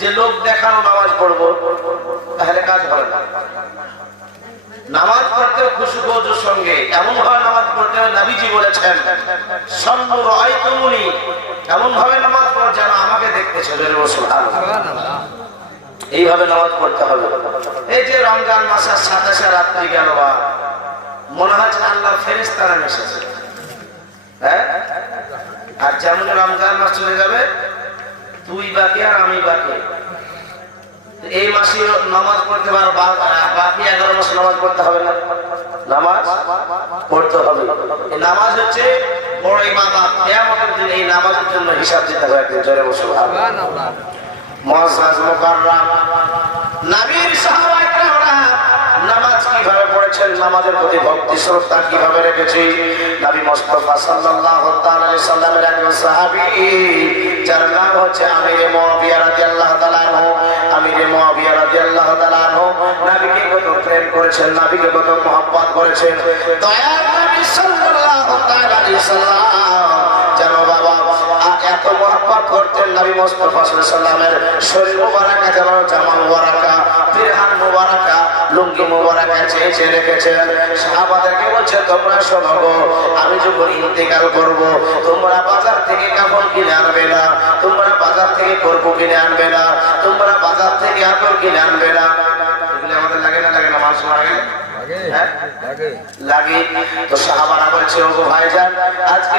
যে লোক দেখানো নামাজ পড়বো, তাহলে কাজ হবে না। নামাজ পড়তে খুশু খোঁজের সঙ্গে এমন ভাবে নামাজ পড়তে হবে, নবীজি বলেছেন সল্লু রাআইতুমুনি, এমন ভাবে নামাজ পড়ো যেন আমাকে দেখতেছো। সুবহানাল্লাহ। এইভাবে নামাজ পড়তে হবে। এই যে রমজান মাসের 27 রাত্রি গেল, বা মনে হচ্ছে আল্লাহর ফেরেশতারা এসেছে, হ্যাঁ? আর যেমন রমজান মাস চলে যাবে, তুই বাকি আর আমি বাকি। এই মাসে নামাজ পড়তে পারো, বাকি 11 মাস নামাজ পড়তে হবে না? নামাজ পড়তে হবে। এই নামাজ হচ্ছে বড় ইবাদত। কিয়ামতের দিন এই নামাজের জন্য হিসাব দিতে হবে। একদিন জোরে বসো সুবহানাল্লাহ। মুআজ্জাজ মুকাররাম নবীর সাহাবায়ে কেরামরা নামাজ কিভাবে পড়েছেন, নামাজের প্রতি ভক্তি শ্রদ্ধা কিভাবে রেখেছে। নবী মুস্তাফা সাল্লাল্লাহু তাআলা আলাইহি সাল্লামের একজন সাহাবী, যার নাম হচ্ছে আমির মুআবিয়া রাদিয়াল্লাহু তাআলা আনহু। আমির মুআবিয়া রাদিয়াল্লাহু তাআলা আনহু নবীকে কত প্রেম করেছেন, নবীকে কত মহব্বত করেছেন। দয়ার নবী সাল্লাল্লাহু তাআলা আলাইহি সাল্লাম যেন বাবা এত মহব্বত করতেন, নবী মুস্তাফা সাল্লাল্লাহু আলাইহি সাল্লামের শরীর মুবারাকা যেন জামা মুবারাকা, তিরহান মুবারাকা, লুঙ্গি মুবারাকা চেয়ে রেখেছেন। সাহাবাদেরকে বলছে, তোমরা শোনো গো, আমি যখন ইন্তেকাল করব, তোমরা বাজার থেকে কাপড় কিনে আনবে না, তোমরা বাজার থেকে করবো কিনে আনবে না, তোমরা বাজার থেকে আতর কিনে আনবে না। এগুলো আমাদের লাগে না লাগে না? মানুষ মারা গেলে লাগে। তো সাহাবারা বলছে, ওগো ভাইজান, আজকে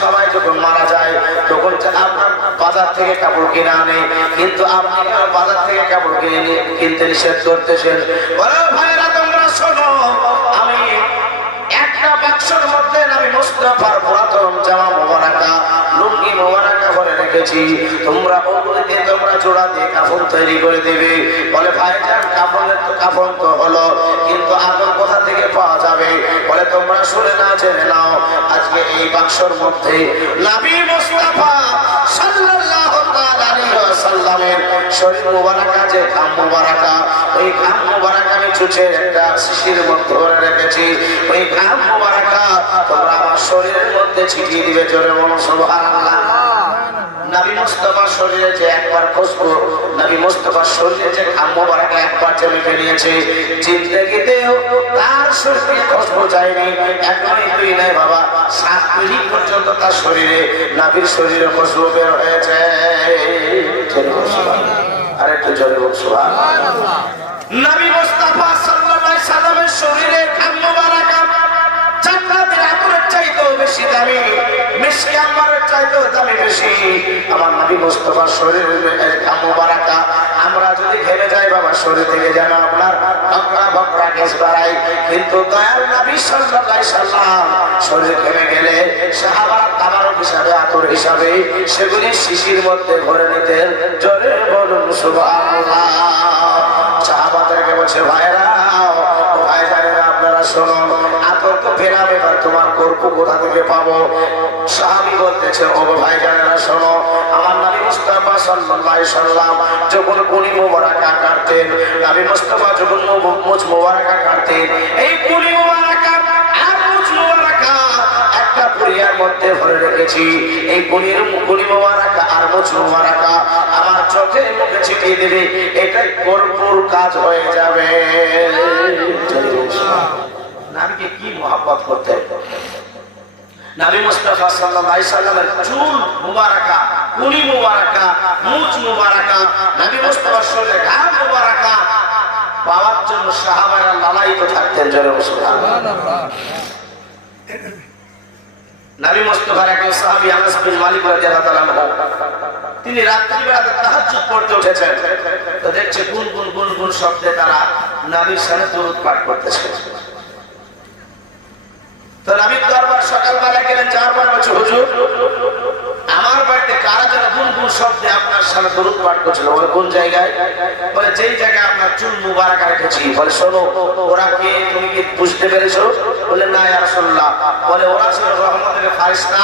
সবাই যখন মারা যায় তখন আপনার বাজার থেকে কাপড় কিনে আনে, কিন্তু আপনি বাজার থেকে কাপড় কিনতে নিষেধ করতেছেন। বলো ভাইরা, তোমরা শোনো, আমি একটা বাক্সের মধ্যে নবী মুস্তাফার পুরাতন জামা মুবারাকা, লুঙ্গি মুবারাকা ভরে রেখেছি, তোমরা ওগুলোতে তোমরা জোড়া দিয়ে কাফন তৈরি করে দেবে। বলে ভাইজান, কাফন তো হলো, কিন্তু আদর কোথা থেকে পাওয়া যাবে? বলে তোমরা শুনে না জেনে নাও, আজকে এই বাক্সর মধ্যে নবী মুস্তাফা সাল্লাল্লাহু তাআলা আলাইহি ওয়াসাল্লামের শরীর মুবারাকা, যে ঘাম মুবারাকা, ওই ঘাম মুবারাকা আমি চুচের একটা শিশির মধ্যে ভরে রেখেছি। ওই ঘাম মুবারাকা তোমরা আমার শরীরের মধ্যে ছিটিয়ে দিবে। জোরে বলো সুবহানাল্লাহ। নবী মুস্তাফার শরীরে যে একবার খুশবু, নবী মুস্তাফার শরীরে যে ঘাম মুবারাকা একবার যে মেখে নিয়েছে, জিন্দেগিতেও তার শরীরে খুশবু যায়নি। এক নয়, দুই নয় বাবা, 7 পিঢ়ি পর্যন্ত তার শরীরে, নবীর শরীরে খুশবু বের হয়েছে। আর একটু জোরে বল সুবহানাল্লাহ। নবী মুস্তাফা সাল্লাল্লাহু আলাইহি সাল্লামের শরীরে ঘাম মুবারাকা জান্নাতের আতরের চাইতেও বেশি দামি, মিশকে আম্বারের চাইতেও দামি বেশি। আমার নবী মুস্তাফার শরীরের ঘাম মুবারাকা আমরা যদি ঘেমে যাই বাবা, শরীর থেকে যেন আপনার ভকরা গ্যাস বাড়াই, কিন্তু দয়াল নবী সাল্লাল্লাহু আলাইহি সাল্লাম শরীর ঘেমে গেলে সাহাবারা তাবারক হিসাবে, আতর হিসাবে সেগুলি শিশির মধ্যে ভরে নিতেন। জোরে বলুন সুবহানাল্লাহ। সাহাবাদেরকে বলছে, ভাইরা, ভাইজানেরা, আপনারা শোনো, আতর তো পেলাম, এবার তোমার কর্পূ কোথা থেকে পাবো? সাহাবী বলতেছে, ও ভাইজানেরা শোনো, আমার নবী মুস্তাফা সাল্লাল্লাহু আলাইহি সাল্লাম যখন কুলি মুবারাকা কাটতেন, নবী মুস্তাফা যখন মুছ মুবারাকা কাটতেন, এই কুলি মুবারাকা আর মুছ মুবারাকা একটা পুরিয়ার মধ্যে ভরে রেখেছি। এই কুলি মুবারাকা আর মুছ মুবারাকা আমার চোখে মুখে ছিটিয়ে দেবে, এটাই কর্পূর কাজ হয়ে যাবে। নবীকে কি মহব্বত করতে! নবী মুস্তাফা সাল্লাল্লাহু আলাইহি সাল্লামের চুল মুবারাকা, কুলি মুবারাকা, মুছ মুবারাকা, নবী মুস্তাফার শরীরে ঘাম মুবারাকা পাওয়ার জন্য সাহাবারা লালায়িত থাকতেন। জোরে সুবহানাল্লাহ। নবী মুস্তাফার একজন সাহাবী আনাস বিন মালিক রাদিয়াল্লাহু তাআলা আনহু, তিনি রাত্রিবেলাতে তাহাজ্জুদ পড়তে উঠেছেন, তো দেখছে গুনগুন শব্দে তারা নবীর সামনে দরুদ পাঠ করতেছে। তো নবীর দরবার সকালবেলা গেলেন, যাওয়ার পর বলছে, হুজুর, আমার বাড়িতে কারা যেন গুনগুন শব্দে আপনার সামনে দরুদ পাঠ করছিল। বলে কোন জায়গায়? বলে যেই জায়গায় আপনার চুল মুবারাকা রেখেছি। বলে শোনো, ওরা কে, তুমি কি বুঝতে পেরেছো? বলে না ইয়া রাসূলুল্লাহ। বলে ওরা ছিল রহমতের ফেরেশতা,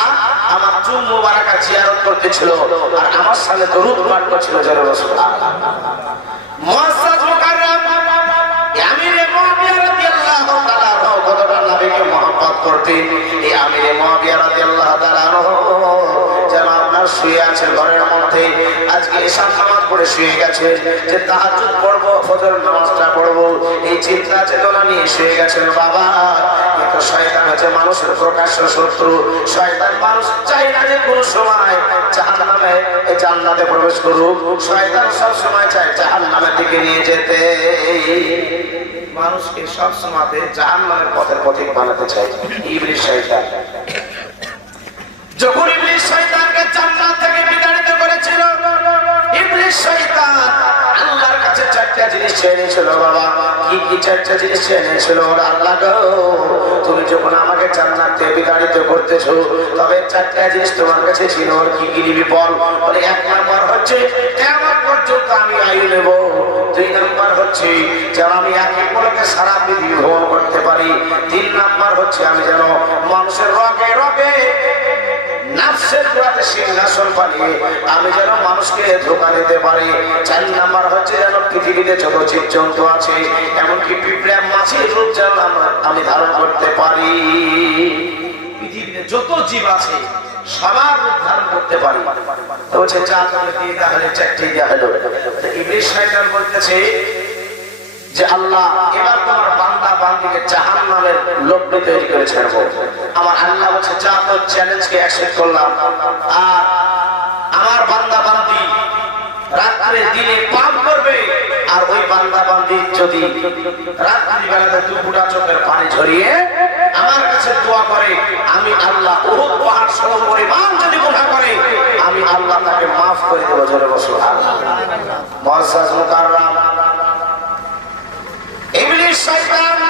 আমার চুল মুবারাকা জিয়ারত করতেছিল আর আমার সামনে দরুদ পাঠ করছিল। জোরে রাসূলুল্লাহ। মুআজ্জাজ মুকাররাম আমির মুআবিয়া রাদিয়াল্লাহু তাআলা আনহু কতটা নবীকে মহব্বত করতেন। এই আমির মুআবিয়া রাদিয়াল্লাহু তাআলা আনহু যেন আপনার শুয়ে আছে ঘরের মধ্যে, আজকে এশার নামাজ পড়ে শুয়ে গেছে যে তাহাজ্জুদ পড়বো, ফজর নামাজটা পড়বো, এই চিন্তা চেতনা নিয়ে শুয়ে গেছেন বাবা। কিন্তু শয়তান হচ্ছে মানুষের প্রকাশ্য শত্রু। শয়তান মানুষ চাই না যে কোন সময় জাহান্নামে জান্নাতে প্রবেশ করুক। শয়তান সব সময় চায় জাহান্নামের দিকে নিয়ে যেতে। মানুষকে সব সময় জাহান্নামের পথের পথিক বানাতে চায় ইবলিস শয়তান। যখন ইবলিস শয়তানকে জান্নাত থেকে বিতাড়িত করেছিল, ইবলিস শয়তান আল্লাহর কাছে চারটা জিনিস চেয়ে নিয়েছিল বাবা। কি কি চারটা জিনিস চেয়ে নিয়েছিল? আল্লাহ গো, তুমি যখন আমাকে জান্নাত থেকে বিতাড়িত করতেছো, তবে চারটা জিনিস তোমার কাছে ছিল, কি কি নিবি বল? বলে এক নাম্বার হচ্ছে কিয়ামত পর্যন্ত আমি আয়ু নেব। দুই নাম্বার হচ্ছে যেন আমি একই পলকে সারা পৃথিবী ভ্রমণ করতে পারি। তিন নাম্বার হচ্ছে আমি যেন মানুষের রগে রগে নাফসের গোড়াতে সিংহাসন বানিয়ে আমি যেন মানুষকে ধোঁকা দিতে পারি। চার নাম্বার হচ্ছে যেন পৃথিবীতে যত জীবজন্তু আছে, এমনকি পিঁপড়া মাছের রূপ যেন আমি ধারণ করতে পারি। পৃথিবীতে যত জীব আছে সবার রূপ ধারণ করতে পারি। তো হচ্ছে চার দিয়ে দেওয়া হলে চারটি দেওয়া হলো। ইবলিস শয়তান বলতেছে যে আল্লাহ, এবার তোমার বান্দা বান্দিকে জাহান্নামের লক্ষ্য তৈরি করে ছাড়বো। আমার আল্লাহ বলছে যা, তোর চ্যালেঞ্জকে অ্যাকসেপ্ট করলাম। আর আমার বান্দা বান্দি রাত্রে দিনে পাপ করবে, আর ওই বান্দা বান্দি যদি রাত্রি বেলাতে দুপুরা চোখের পানি ঝরিয়ে আমার কাছে দোয়া করে, আমি আল্লাহ উহুদ পাহাড় সহ পরিমাণ যদি গুনাহ করে, আমি আল্লাহ তাকে মাফ করে দেব। জোরে বলো সুবহানাল্লাহ। মুআজ্জাজ মুকাররাম ইবলিস শয়তান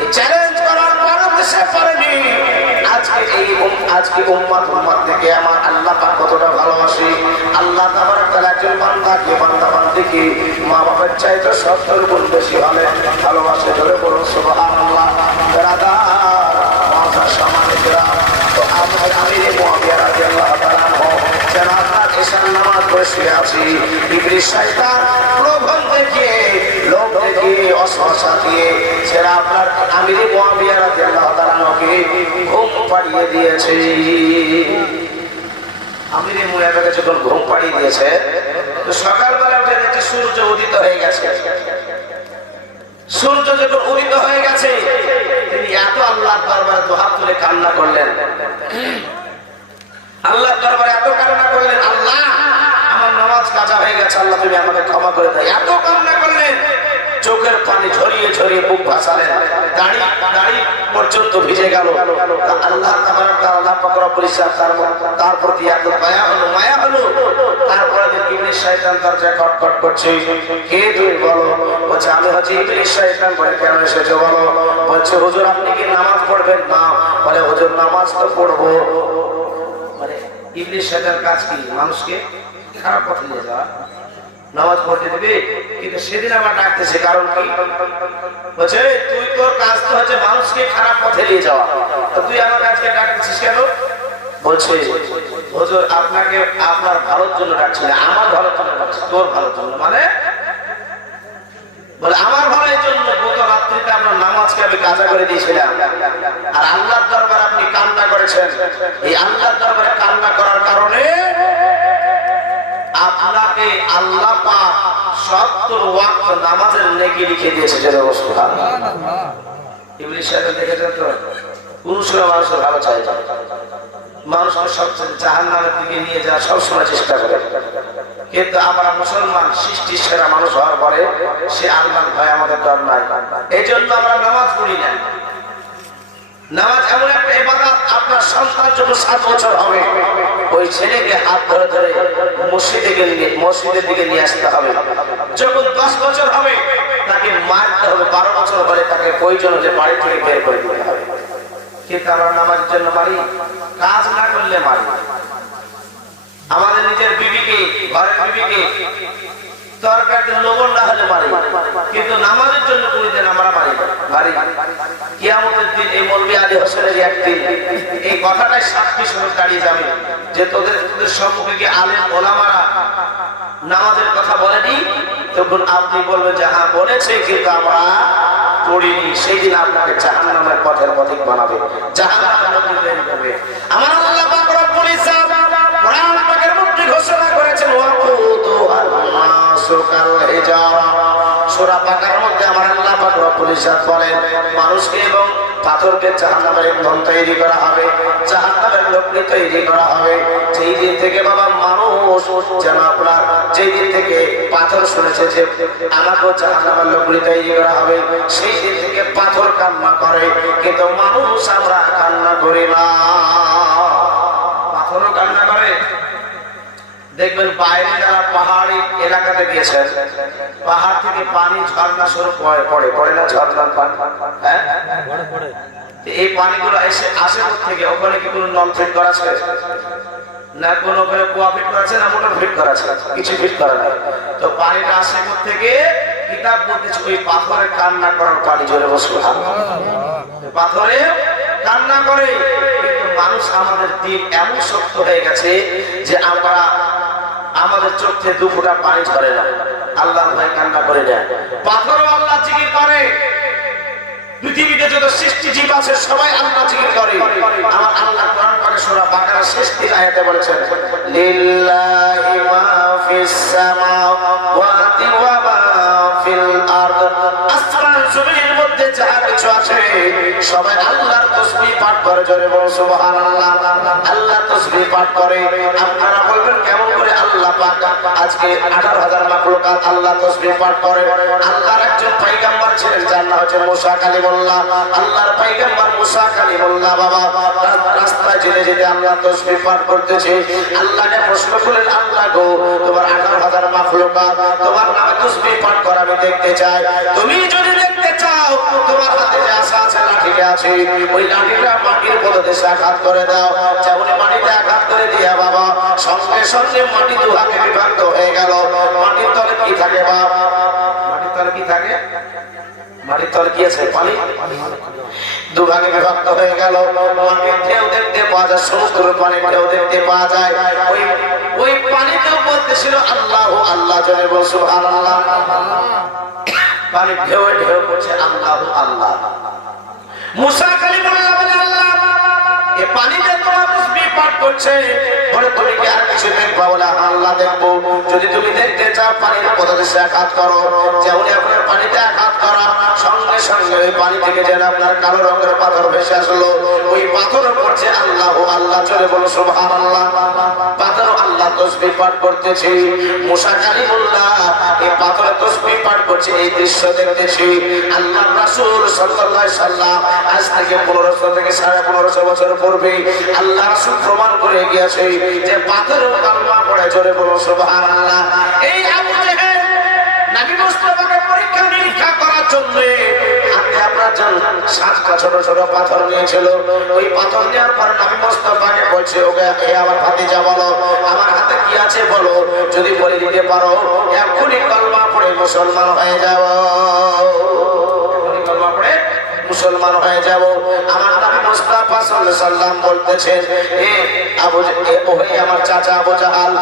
এই চ্যালেঞ্জ করার পরও সে পারেনি। আজকে উম্মত থেকে আমার আল্লাহ পাক কতটা ভালোবাসে। আল্লাহ তাবারক তাআলা একজন বান্দাকে, বান্দা বান্দিকে মা বাবার চাইতে 70 গুণ বেশি ভালোবাসে। ধরে বলুন সুবহানাল্লাহ। ব্রাদার মাঝার সম্মানিতরা, তো আমি মুআবিয়া রাদিয়াল্লাহু তাআলা যেন আপনার এশার নামাজ পড়ে শুয়ে আছি, ইবলিস শয়তান প্রলোভন দেখিয়ে, লোভ দেখিয়ে, অসহসা দিয়ে সেটা আপনার আমিরে মুআবিয়া রাদিয়াল্লাহু তাআলাকে ঘুম পাড়িয়ে দিয়েছে। আমিরে মুআবিয়াকে যখন ঘুম পাড়িয়ে দিয়েছে, তো সকালবেলা উঠে দেখছে সূর্য উদিত হয়ে গেছে। সূর্য যখন উদিত হয়ে গেছে, তিনি এত আল্লাহর দরবারে দুহাত তুলে কান্না করলেন। আল্লাহর দরবারে এত কান্না করলেন, আল্লাহ আমার নামাজ কাজা হয়ে গেছে, আল্লাহ তুমি আমাকে ক্ষমা করে দাও। এত কান্না করলেন, চোখের পানি ঝরিয়ে ঝরিয়ে বুক ভাসালেন, দাড়ি পর্যন্ত ভিজে গেল। আল্লাহ তাবারক তাআলা পাক রব্বুল ইজ্জত তার প্রতি এত মায়া হলো। তারপরে ইবলিস শয়তান দরজা খটখট করছে। কে তুমি? বলো। বলছে আমি হচ্ছি ইবলিস শয়তান। বলে কেন এসেছো বলো? বলছে হুজুর আপনি কি নামাজ পড়বেন না? বলে হুজুর নামাজ তো পড়বো। মানে ইবলিস শয়তানের কাজ কি? মানুষকে খারাপ পথে নিয়ে যাওয়া। নামাজ পড়তে দিবি, কিন্তু সেদিন আমার ডাকতেছে, কারণ কি? বলছে তুই তোর কাজ তো হচ্ছে মানুষকে খারাপ পথে নিয়ে যাওয়া, তো তুই আমার কাজকে ডাকতেছিস কেন? বলছে হুজুর আপনাকে আপনার ভালোর জন্য ডাকছি না, আমার ভালোর জন্য ডাকছি। তোর ভালোর জন্য মানে? বলে আমার ভালোর জন্য। গত রাত্রিতে আপনার নামাজকে আমি কাজা করে দিয়েছিলাম, আর আল্লাহর দরবারে আপনি কান্না করেছেন। এই আল্লাহর দরবারে কান্না করার কারণে আপনাকে আল্লাহ পাক 70 ওয়াক্ত নামাজের নেকি লিখে দিয়েছে। জোরে বলো সুবহানাল্লাহ। ইবলিস শয়তান দেখেছেন তো, কোন সময় মানুষের ভালো চায় না, মানুষকে সবচেয়ে জাহান্নামের দিকে নিয়ে যাওয়ার সবসময় চেষ্টা করে। কিন্তু আমরা মুসলমান সৃষ্টির সেরা মানুষ হওয়ার পরে সে আল্লাহর ভয় আমাদের ডর নাই। এই জন্য আমরা নামাজ পড়ি না। নামাজ এমন একটা ইবাদত, আপনার সন্তান যখন 7 বছর হবে, ওই ছেলেকে হাত ধরে ধরে মসজিদের দিকে নিয়ে আসতে হবে। যখন 10 বছর হবে, তাকে মারতে হবে। 12 বছর হলে তাকে প্রয়োজন যে বাড়ি থেকে বের করে দিতে হবে। কিন্তু আমরা নামাজের জন্য মারি, কাজ না করলে মারি। আমাদের নিজের বিবিকে, ঘরের বিবিকে তরকারিতে লবণ না হলে মারি, কিন্তু নামাজের জন্য কোনদিন আমরা মারি। কিয়ামতের দিন এই মৌলভী আলী হোসেনের একদিন এই কথাটাই সাক্ষী স্বরূপ দাঁড়িয়ে যাবে যে তোদের সম্মুখে গিয়ে আলেম ওলামারা নামাজের কথা বলেনি, তখন আপনি বলবেন যে হ্যাঁ বলেছে, কিন্তু আমরা পড়িনি। সেই দিন আপনাকে জাহান্নামের পথের পথিক বানাবে, জাহান্নামের মধ্যে করবে। আমার আল্লাহ পাক রব্বুল ইজ্জত কোরআন বলেছেন ওয়াকুদুহা নাসু কাল হিজারা। সূরা বাকারার মধ্যে আমার আল্লাহ পাক রব্বুল ইজ্জত বলেন মানুষকে এবং পাথরকে জাহান্নামের ইন্ধন তৈরি করা হবে, জাহান্নামের লকড়ি তৈরি করা হবে। যেই দিন থেকে বাবা মানুষ যেন আপনার যেই দিন থেকে পাথর শুনেছে যে আমাকেও জাহান্নামের লকড়ি তৈরি করা হবে, সেই দিন থেকে পাথর কান্না করে, কিন্তু মানুষ আমরা কান্না করি না। পাথরও কান্না করে। দেখবেন বাইরে যারা পাহাড়ি এলাকাতে গিয়েছেন, পাহাড় থেকে পানি ঝর্ণা স্বরূপ পড়ে না, ঝর্ণার পানি, হ্যাঁ এই পানিগুলো এসে আসে থেকে, ওখানে কি কোনো নল ফিট করা আছে না, কোনো কুয়া ফিট করা আছে না, মোটর ফিট করা আছে? কিছু ফিট করা নাই। তো পানিটা আসে থেকে কিতাব বলতেছে ওই পাথরে কান্না করার পানি, জোরে বসে পাথরে কান্না করে। কিন্তু মানুষ আমাদের দিন এমন শক্ত হয়ে গেছে যে আমরা আমাদের চোখে দু ফোঁটা পানি ঝরে না, আল্লাহর ভয়ে কান্না করে না। পাথরও আল্লাহ জিকির করে। পৃথিবীতে যত সৃষ্টি জীব আছে সবাই আল্লাহ জিকির করে। আমার আল্লাহ কোরআন পাকে সূরা বাকারার শেষ 3 আয়াতে বলেছেন লিল্লাহি মা ফিস সামাওয়াতি ওয়া মা ফিল আরদ। আসমান জমিনের মধ্যে যা কিছু আছে সবাই আল্লাহর তাসবিহ পাঠ করে, জোরে বলো সুবহানাল্লাহ। আল্লাহ তাসবিহ পাঠ করে। আপনারা বলবেন কেমন করে? আল্লাহ পাক আজকে 18,000 মাখলুকাত আল্লাহ তাসবিহ পাঠ করে। আল্লাহর একজন পয়গম্বর ছিলেন, যার নাম হচ্ছে মুসা কালিমুল্লাহ। আল্লাহর পয়গম্বর মুসা কালিমুল্লাহ বাবা রাস্তায় যেতে যেতে আল্লাহ তাসবিহ পাঠ করতেছে। আল্লাহকে প্রশ্ন করলেন, আল্লাহ গো তোমার 18,000 মাখলুকাত তোমার নামে তাসবিহ পাঠ করে আমি দেখতে চাই। তুমি যদি দেখতে চাও তোমার হাতে যে আশা আছে, লাঠিটা আছে, ওই লাঠিটা মাটির পদদেশে আঘাত করে দাও। যেমন মাটিতে আঘাত করে দিয়া বাবা সঙ্গে সঙ্গে মাটি দুভাগে বিভক্ত হয়ে গেল। মাটির তলে কি থাকে বাবা? মাটির তলে কি থাকে? মাটির তলে কি আছে? পানি। দুভাগে বিভক্ত হয়ে গেল। মাটির ঢেউ দেখতে পাওয়া যায়, সমুদ্রের পানির ঢেউ দেখতে পাওয়া যায়। ওই পানিতেও বলতেছিল আল্লাহ আল্লাহ, জোরে বল সুবহানাল্লাহ। পানির ঢেউ ঢেউ করছে আল্লাহ আল্লাহ। মুসা কালিমুল্লাহ বলে আল্লাহ এ পানিতে তোমার তাসবিহ পাঠ করছে, বলে তুমি কি আর কিছু দেখবা? বলে আল্লাহ দেখবো। যদি তুমি দেখতে চাও পানির পদদেশে আঘাত করো। যেমন আপনার পানিতে আঘাত করা সঙ্গে সঙ্গে ওই পানি থেকে যেন আপনার কালো রঙের পাথর ভেসে আসলো। ওই পাথর পড়ছে আল্লাহ আল্লাহ, চলে বলো সুবহানাল্লাহ। পাথর আল্লাহ তাসবিহ পাঠ করতেছে। মুসা কালিমুল্লাহ এই পাথরে তাসবিহ পাঠ করছে, এই দৃশ্য দেখতেছি। আল্লাহর রাসূল সাল্লাল্লাহু আলাইহি সাল্লাম আজ থেকে 1500 থেকে 1550 বছর পূর্বে আল্লাহ রাসূল প্রমাণ করে গিয়েছে যে পাথরেও কালমা পড়ে, জোরে বলো সুবহানাল্লাহ। এই আবু জেহেল নবী মুস্তাফাকে পরীক্ষা নিরীক্ষা করার জন্য হাতে আপনার জন্য 7টা ছোট ছোট পাথর নিয়েছিল। ওই পাথর নেওয়ার পর নবী মুস্তাফাকে বলছে, ওকে এ আমার ভাতিজা বলো আমার হাতে কি আছে বলো, যদি বলে দিতে পারো এখনই কালমা পড়ে মুসলমান হয়ে যাও, এখনই কালমা পড়ে মুসলমান হয়ে যাব। আমার নবী মুস্তাফা সাল্লাল্লাহু আলাইহি সাল্লাম বলতেছেন, এ আবু ওহে আমার চাচা আবু জাহাল,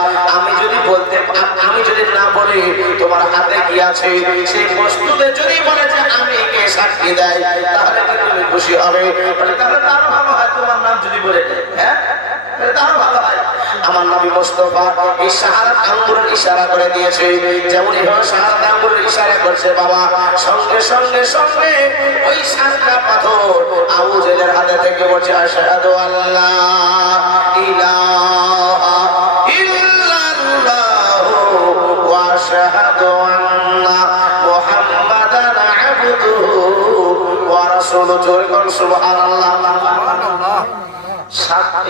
আমি যদি না বলি তোমার হাতে কি আছে, সেই বস্তুতে যদি বলে যে আমি কে সাক্ষী দেয়, তাহলে কি তুমি খুশি হবে? বলে তাহলে তারও ভালো হয় তোমার নাম যদি বলে দেয়, হ্যাঁ তারও ভালো হয়। আমার নবী মুস্তাফা এই শাহাদাত আঙ্গুরের ইশারা করে দিয়েছে। যেমন এইভাবে শাহাদাত আঙ্গুরের ইশারা করছে বাবা, সঙ্গে সঙ্গে সঙ্গে ওই 7টা পাথর আবু জেহেলের হাতে থেকে বলছে আশহাদু আল্লা ইলাহা ইল্লাল্লাহু ওয়া আশহাদু আন্না মুহাম্মাদান আবদুহু ওয়া রাসূলুহু, জোরে বল সুবহানাল্লাহ।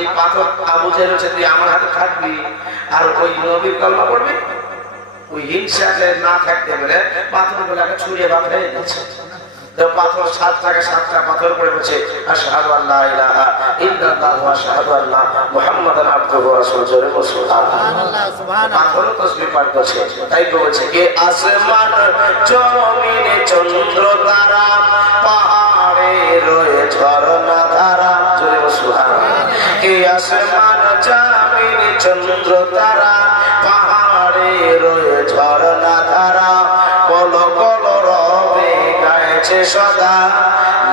এই পাথর আবু জেহেল হচ্ছে তুই আমার হাতে থাকবি আর ওই নবীর কালমা পড়বি। ওই হিংসাকে না থাকতে বলে পাথর গুলাকে ছুঁড়ে বাঁধে দিচ্ছে। পাথর 7টা পাথর পড়ে বলছে আশহাদু আল্লা ইলাহা ইল্লাল্লাহ ওয়া আশহাদু আন্না মুহাম্মাদান আবদুহু ওয়া রাসূলুহু, জোরে বল সুবহানাল্লাহ। পাথরও তাসবিহ পাঠ করছে। তাই তো বলছে কে আসমান জমিনে চন্দ্র তারা পাহাড়ে রয়ে ঝরনা ধারা, জোরে বল সুবহানাল্লাহ। কে আসমান জমিনে চন্দ্র তারা পাহাড়ে রয়ে ঝরনা ধারা, বলো বলো রবে গাইছে সদা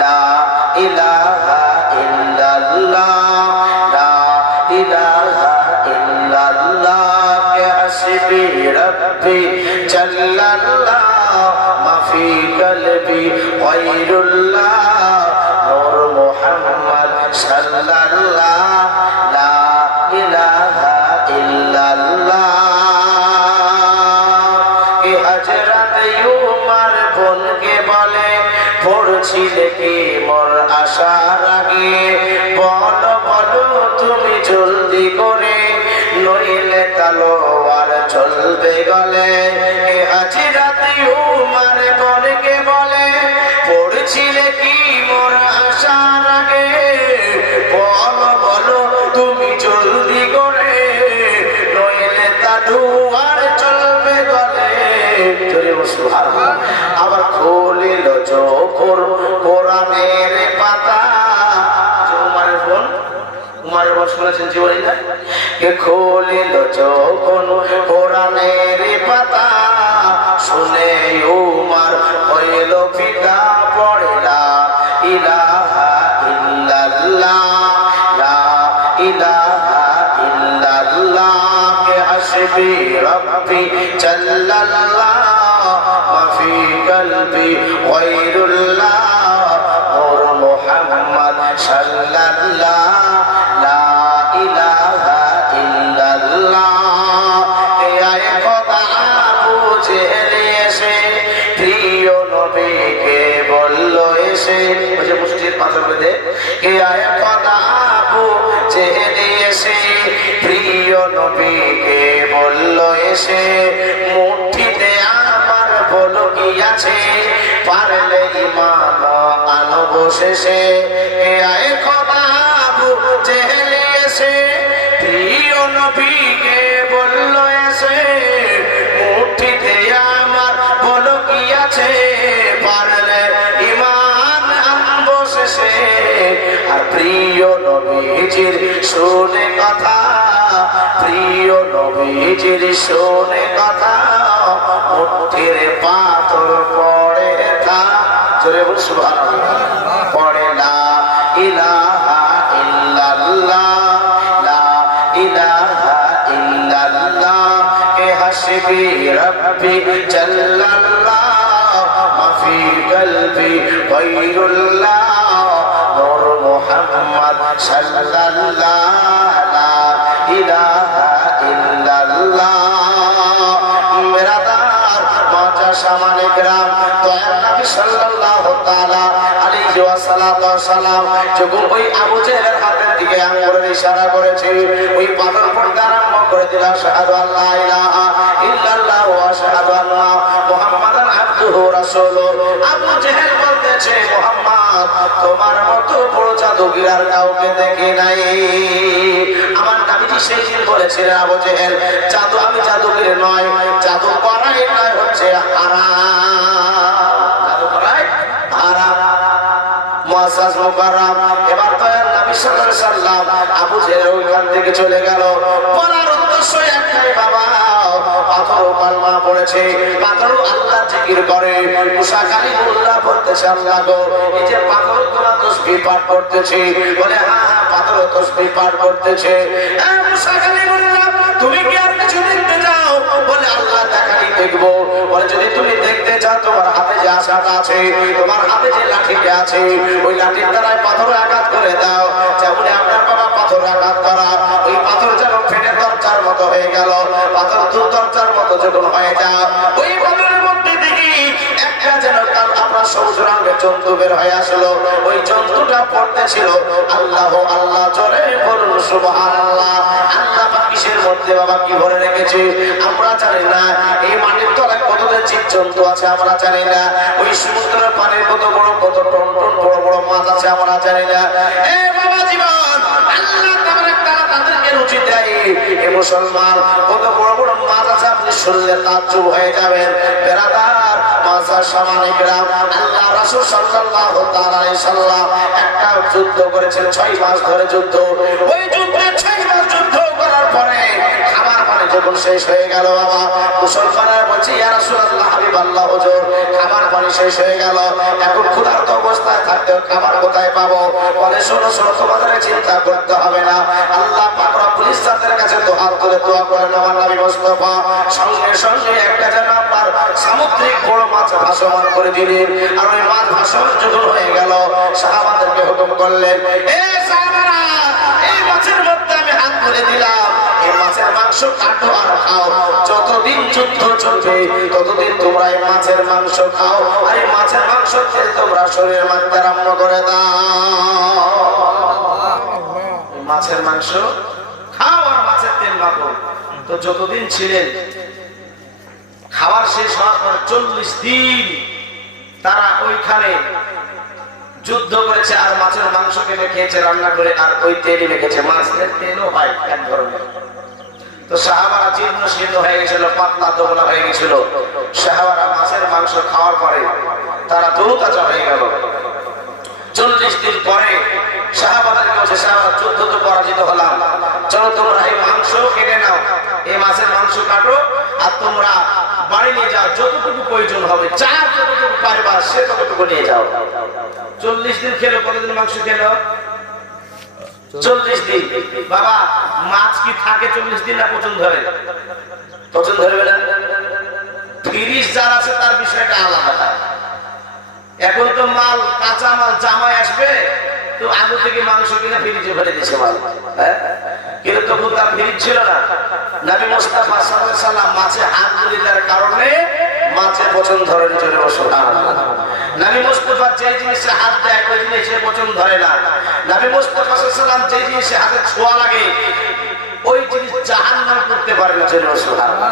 লা ইলাহা ইল্লাল্লাহ, লা ইলাহা ইল্লাল্লাহ। কে আসমান জাল্লাল্লাহ মাফি কলবি গায়রুল্লাহ নূর মুহাম্মদ সাল্লাল্লাহ লা ইলাহা ইল্লাল্লাহ কি হযরত উমর বোনকে বলে পড়ছিলে কি মোর আশার আগে বলো বলো তুমি জলদি করে নইলে তলোয়ার চলবে গলে হযরত উমর বোনকে বলে পড়ছিলে কি মোর আশার আগে বলো বলো তুমি জলদি করে নইলে তলোয়ার চলবে গলে সুবহানাল্লাহ। আবার খুলিল যখন কোরআনের পাতা উমরের বোন শুনেছেন জীবনী না কে খুলিল যখন কোরআনের পাতা শুনে উমর হইল ফিদা পড়লা ইলাহা ইল্লাল্লাহ লা ইলাহা ইল্লাল্লাহ কে হাসবি রব্বি জাল্লাল্লাহ মাফি কলবি গায়রুল্লাহ নূর মুহাম্মদ সাল্লাল্লাহ লা ইলাহা ইল্লাল্লাহ এই কথা আবু জেহেল এসে প্রিয় নবীকে বলল এসে ওই যে মুষ্টির পাথর বেঁধে এই কথা আবু জেহেল এসে প্রিয় নবীকে বলল এসে মুঠিতে আমার বলো কি আছে পারলে ঈমান আনব শেষে এই কথা আবু জেহেল এসে প্রিয় নবীকে বলল এসে মুঠিতে আমার বলো কি আছে পারলে ঈমান আনব শেষে আর প্রিয় নবীজির শুনে কথা প্রিয় নবীজির শুনে কথা মুঠির পাথর পড়ে থা জোরে বল সুবহানাল্লাহ পড়ে লা ইলাহা ইল্লাল্লাহ লা ইলাহা ইল্লাল্লাহ কে হাসবি রব্বি জাল্লাল্লাহ মাফি কলবি গায়রুল্লাহ নূর মুহাম্মদ সাল্লাল্লাহ লা ইলাহা ইল্লাল্লাহ মেরা দার মাতা সামানে গ্রাম দয়ার নবী সাল্লাল্লাহু তাআলা আলাইহি ওয়াসাল্লাম যখন ওই আবু জেহেলের হাতের দিকে আঙ্গুলের ইশারা করেছে ওই পাথর পড়তে আরম্ভ করে দিল আশহাদু আল্লা ইলাহা ইল্লাল্লাহ ওয়া আশহাদু আন্না মুহাম্মাদান আবদুহু রাসূলুহু আবু জেহেল বলতেছে মুহাম্মদ তোমার মতো বড় জাদুগর আর কাউকে দেখি নাই আমার নবীজি সেই দিন বলেছিলেন আবু জেহেল জাদু আমি জাদুগর নয় জাদু করাই নয় হচ্ছে হারাম জাদু করাই হারাম মুআজ্জাজ মুকাররম এবার দয়ার নবী সাল্লাল্লাহু আলাইহি সাল্লাম আবু জেহেল ওইখান থেকে চলে গেল বলার উদ্দেশ্য একটাই বাবা পাথর কালমা পড়েছে পাথর আল্লাহ জিকির করে মুসা কালিমুল্লাহ বলতেছে আল্লাহ গো এই যে পাথর গুলো তাসবিহ পাঠ করতেছে বলে হ্যাঁ হ্যাঁ পাথর তাসবিহ পাঠ করতেছে মুসা কালিমুল্লাহ তুমি কি আর কিছু দেখতে চাও বলে আল্লাহ দেখাই দেখবো বলে যদি তুমি দেখতে চাও তোমার হাতে যে আশাটা আছে তোমার হাতে যে লাঠিটা আছে ওই লাঠির দ্বারাই পাথরে আঘাত করে দাও যেমন আপনার বাবা পাথরে আঘাত করা ওই পাথর যেন ফেটে দরজার মতো হয়ে গেল পাথর দরজার মতো যখন হয়ে যাও ওই পাথরের মধ্যে দেখি একটা যেন কাল আপনার সবুজ রঙের জন্তু বের হয়ে আসলো ওই জন্তুটা পড়তেছিল আল্লাহ আল্লাহ জোরে বলুন সুবহানাল্লাহ আল্লাহ কিসের মধ্যে বাবা কি ভরে রেখেছে আমরা জানি না এই মাটির তলায় কত জীবজন্তু আছে আমরা জানি না ওই সমুদ্রের পানির কত বড় কত টন টন বড় বড় মাছ আছে আমরা জানি না এ বাবা জীবন আল্লাহ তাদেরকে রুচি দেয় এ মুসলমান কত বড় বড় মাছ আছে আপনি শুনলে তাজ্জুব হয়ে যাবেন বেরাদার মাজার সামানে গ্রাম আল্লাহ রাসূল সাল্লাল্লাহু তাআলা আলাইহি সাল্লাম একটা যুদ্ধ করেছেন 6 মাস ধরে যুদ্ধ ওই যুদ্ধে 6 মাস যুদ্ধ করার পরে খাবার পানি যখন শেষ হয়ে গেল বাবা মুসলমানরা বলছে ইয়া রাসূলুল্লাহ হাবিব হাবিব আল্লাহ হুজুর খাবার পানি শেষ হয়ে গেল, এখন ক্ষুধার্ত অবস্থায় থাকতে খাবার কোথায় পাবো? বলে শোনো শোনো, তোমাদের চিন্তা করতে হবে না, আল্লাহ পাক রব্বুল ইজ্জতের কাছে হাত তুলে দোয়া করেন আমার নবী মুস্তাফা। সঙ্গে সঙ্গে একটা যেন আপনার সামুদ্রিক বড় মাছ ভাসমান করে দিলেন, আর ওই মাছ ভাসমান যখন হয়ে গেল সাহাবাদেরকে হুকুম করলেন, এ সাহাবারা, এই মাছের মধ্যে আমি হাত তুলে দিলাম, এই মাছের মাংস কাটো আর খাও, যতদিন যুদ্ধ চলবে ততদিন তোমরা এই মাছের মাংস খাও, আর এই মাছের মাংস খেয়ে তোমরা শরীরের মধ্যে আরম্ভ করে দাও। মাছের মাংস খাও আর মাছের তেল মাখো। তো যতদিন ছিলেন, খাবার শেষ হওয়ার পর 40 দিন তারা ওইখানে যুদ্ধ করেছে, আর মাছের মাংস কিনে খেয়েছে রান্না করে, আর ওই তেলই রেখেছে, মাছের তেলও হয় এক ধরনের। তো সাহাবারা জীর্ণ শীর্ণ হয়ে গেছিল, পাতলা দোবলা হয়ে গেছিল। সাহাবারা মাছের মাংস খাওয়ার পরে তারা তরুতাজা হয়ে গেল। 40 দিন পরে সাহাবাদেরকে বলছে, সাহাবারা যুদ্ধ তো পরাজিত হলাম, চলো তোমরা এই মাংস কেটে নাও, এই মাছের মাংস কাটো, আর তোমরা বাড়ি নিয়ে যাও, যতটুকু প্রয়োজন হবে, চার যতটুকু পারবা সে ততটুকু নিয়ে যাও। 40 দিন খেলো, কতদিন মাংস খেলো? 40 দিন। বাবা, মাছ কি থাকে 40 দিন না পচন ধরে? পচন ধরবে না? ফ্রিজ যার আছে তার বিষয়টা আলাদা। এখন তো মাল, কাঁচা মাল জামাই আসবে, তো আগে থেকে মাংস কিনে ফ্রিজে ফেলে দিয়েছে মাল, হ্যাঁ? কিন্তু তখন তার ফ্রিজ ছিল না। নবী মুস্তাফা সাল্লাল্লাহু আলাইহি ওয়াসাল্লাম মাছে হাত তুলে দেওয়ার কারণে মাছের পচন ধরে না। জোরে বলো সুবহানাল্লাহ। নবী মুস্তাফা যে জিনিসে হাত দেয় ওই জিনিসে পচন ধরে না। নবী মুস্তাফা সাল্লাল্লাহু আলাইহি ওয়াসাল্লাম যে জিনিসে হাতে ছোঁয়া লাগে ওই জিনিস জাহান্নাম করতে পারে না। জোরে বলো সুবহানাল্লাহ।